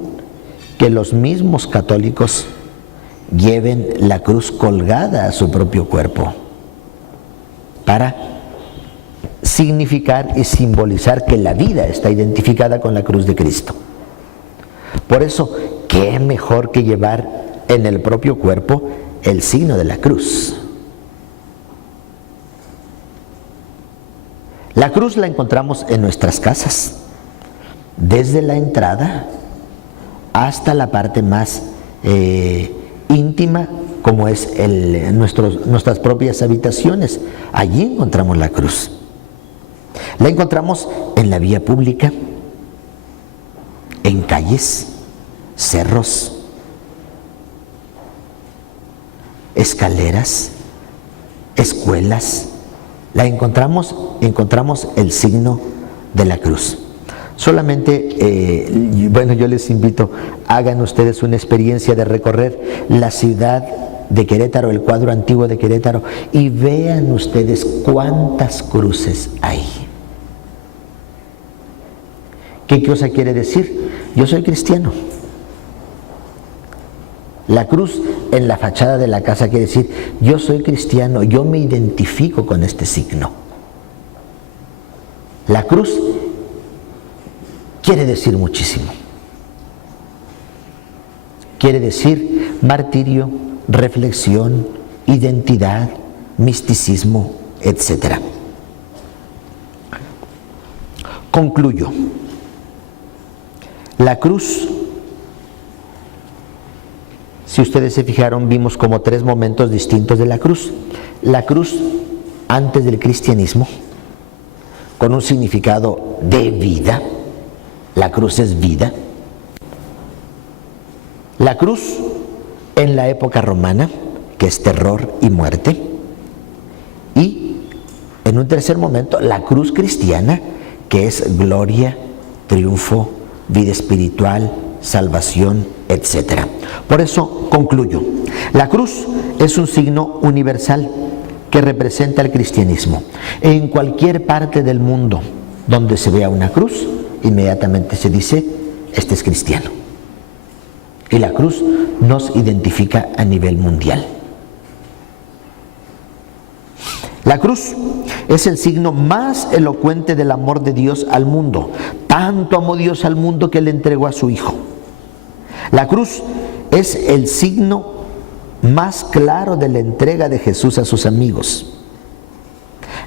que los mismos católicos lleven la cruz colgada a su propio cuerpo para significar y simbolizar que la vida está identificada con la cruz de Cristo. Por eso, ¿qué mejor que llevar en el propio cuerpo el signo de la cruz? La cruz la encontramos en nuestras casas, desde la entrada hasta la parte más íntima, como es nuestras propias habitaciones. Allí encontramos la cruz. La encontramos en la vía pública, en calles, cerros, escaleras, escuelas. Encontramos el signo de la cruz. Solamente, yo les invito, hagan ustedes una experiencia de recorrer la ciudad de Querétaro, el cuadro antiguo de Querétaro, y vean ustedes cuántas cruces hay. ¿Qué cosa quiere decir? Yo soy cristiano. La cruz en la fachada de la casa quiere decir, yo soy cristiano, yo me identifico con este signo. La cruz quiere decir muchísimo. Quiere decir martirio, reflexión, identidad, misticismo, etc. Concluyo. La cruz, si ustedes se fijaron, vimos como 3 momentos distintos de la cruz. La cruz antes del cristianismo, con un significado de vida. La cruz es vida. La cruz en la época romana, que es terror y muerte. Y en un tercer momento, la cruz cristiana, que es gloria, triunfo, vida espiritual, salvación, etc. Por eso concluyo. La cruz es un signo universal que representa el cristianismo. En cualquier parte del mundo donde se vea una cruz, inmediatamente se dice, este es cristiano. Y la cruz nos identifica a nivel mundial. La cruz es el signo más elocuente del amor de Dios al mundo. Tanto amó Dios al mundo que le entregó a su Hijo. La cruz es el signo más claro de la entrega de Jesús a sus amigos.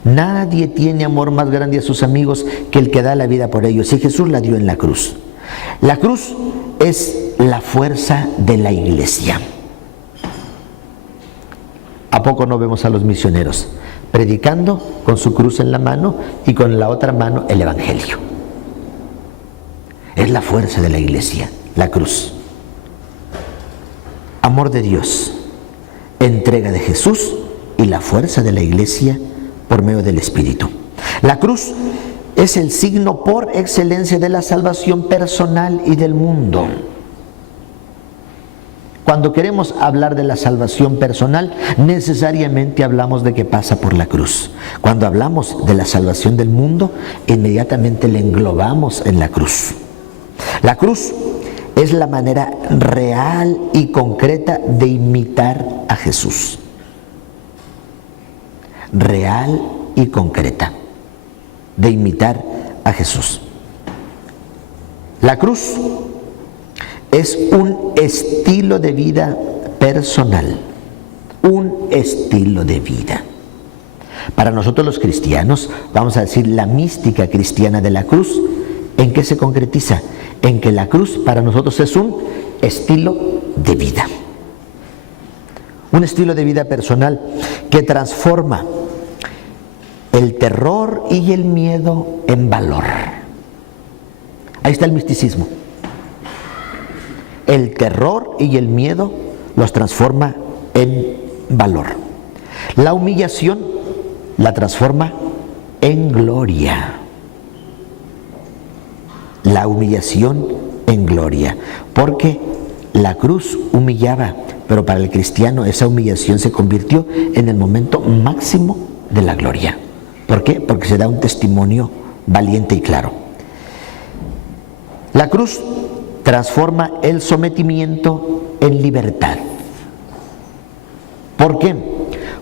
Nadie tiene amor más grande a sus amigos que el que da la vida por ellos, y Jesús la dio en la cruz. La cruz es la fuerza de la iglesia. ¿A poco no vemos a los misioneros predicando con su cruz en la mano y con la otra mano el evangelio? Es la fuerza de la iglesia, la cruz. Amor de Dios, entrega de Jesús y la fuerza de la iglesia por medio del Espíritu. La cruz es el signo por excelencia de la salvación personal y del mundo. Cuando queremos hablar de la salvación personal, necesariamente hablamos de que pasa por la cruz. Cuando hablamos de la salvación del mundo, inmediatamente le englobamos en la cruz. La cruz es la manera real y concreta de imitar a Jesús. Real y concreta de imitar a Jesús. La cruz es un estilo de vida personal, un estilo de vida. Para nosotros los cristianos, vamos a decir, la mística cristiana de la cruz, ¿en qué se concretiza? En que la cruz para nosotros es un estilo de vida. Un estilo de vida personal que transforma el terror y el miedo en valor. Ahí está el misticismo. El terror y el miedo los transforma en valor. La humillación la transforma en gloria. La humillación en gloria. Porque la cruz humillaba, pero para el cristiano esa humillación se convirtió en el momento máximo de la gloria. ¿Por qué? Porque se da un testimonio valiente y claro. La cruz transforma el sometimiento en libertad. ¿Por qué?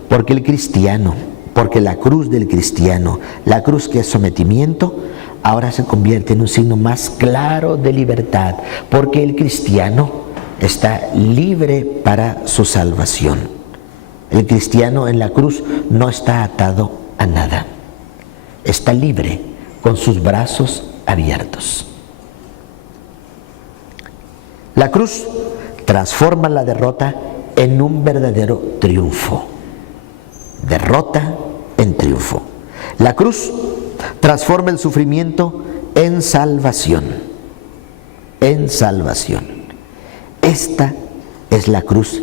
Porque el cristiano, porque la cruz del cristiano, la cruz que es sometimiento, ahora se convierte en un signo más claro de libertad, porque el cristiano está libre para su salvación. El cristiano en la cruz no está atado a nada, está libre con sus brazos abiertos. La cruz transforma la derrota en un verdadero triunfo. Derrota en triunfo. La cruz transforma el sufrimiento en salvación. En salvación. Esta es la cruz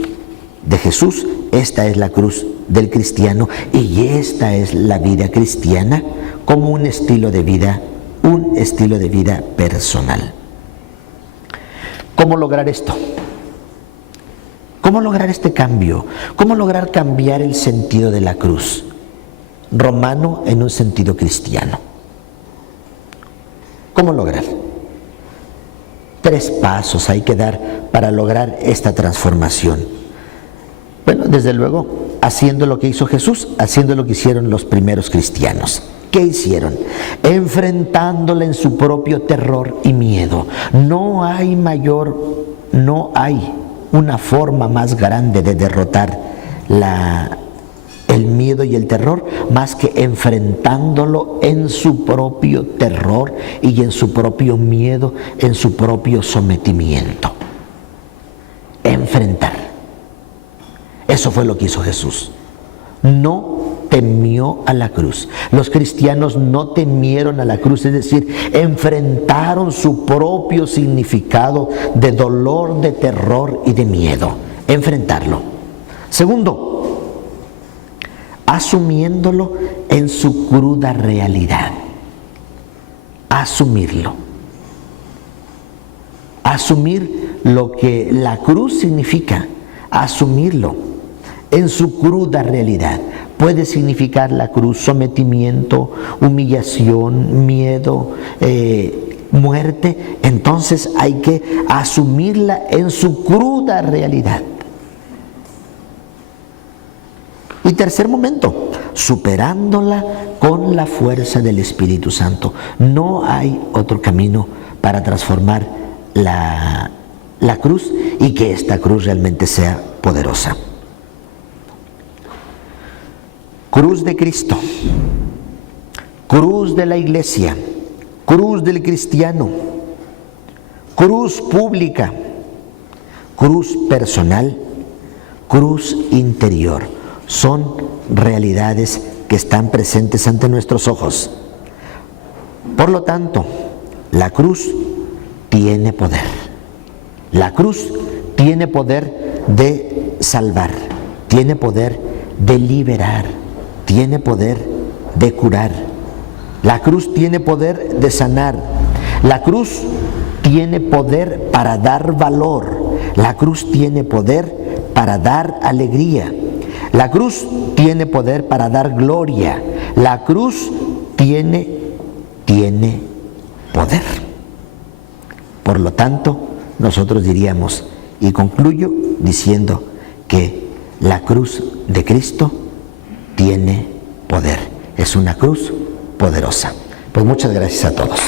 de Jesús, esta es la cruz del cristiano y esta es la vida cristiana como un estilo de vida personal. ¿Cómo lograr esto? ¿Cómo lograr este cambio? ¿Cómo lograr cambiar el sentido de la cruz? Romano en un sentido cristiano. ¿Cómo lograr? 3 pasos hay que dar para lograr esta transformación. Bueno, desde luego, haciendo lo que hizo Jesús, haciendo lo que hicieron los primeros cristianos. ¿Qué hicieron? Enfrentándola en su propio terror y miedo. No hay una forma más grande de derrotar el miedo y el terror más que enfrentándolo en su propio terror y en su propio miedo, en su propio sometimiento. Enfrentar. Eso fue lo que hizo Jesús. No temió a la cruz. Los cristianos no temieron a la cruz, es decir, enfrentaron su propio significado de dolor, de terror y de miedo. Enfrentarlo. Segundo, asumiéndolo en su cruda realidad. Asumirlo. Asumir lo que la cruz significa. Asumirlo en su cruda realidad. Puede significar la cruz sometimiento, humillación, miedo, muerte. Entonces hay que asumirla en su cruda realidad. Y tercer momento, superándola con la fuerza del Espíritu Santo. No hay otro camino para transformar la cruz y que esta cruz realmente sea poderosa. Cruz de Cristo, cruz de la iglesia, cruz del cristiano, cruz pública, cruz personal, cruz interior. Son realidades que están presentes ante nuestros ojos. Por lo tanto, la cruz tiene poder. La cruz tiene poder de salvar, tiene poder de liberar, tiene poder de curar. La cruz tiene poder de sanar. La cruz tiene poder para dar valor. La cruz tiene poder para dar alegría. La cruz tiene poder para dar gloria. La cruz tiene poder. Por lo tanto, nosotros diríamos, y concluyo diciendo que la cruz de Cristo tiene poder. Es una cruz poderosa. Pues muchas gracias a todos.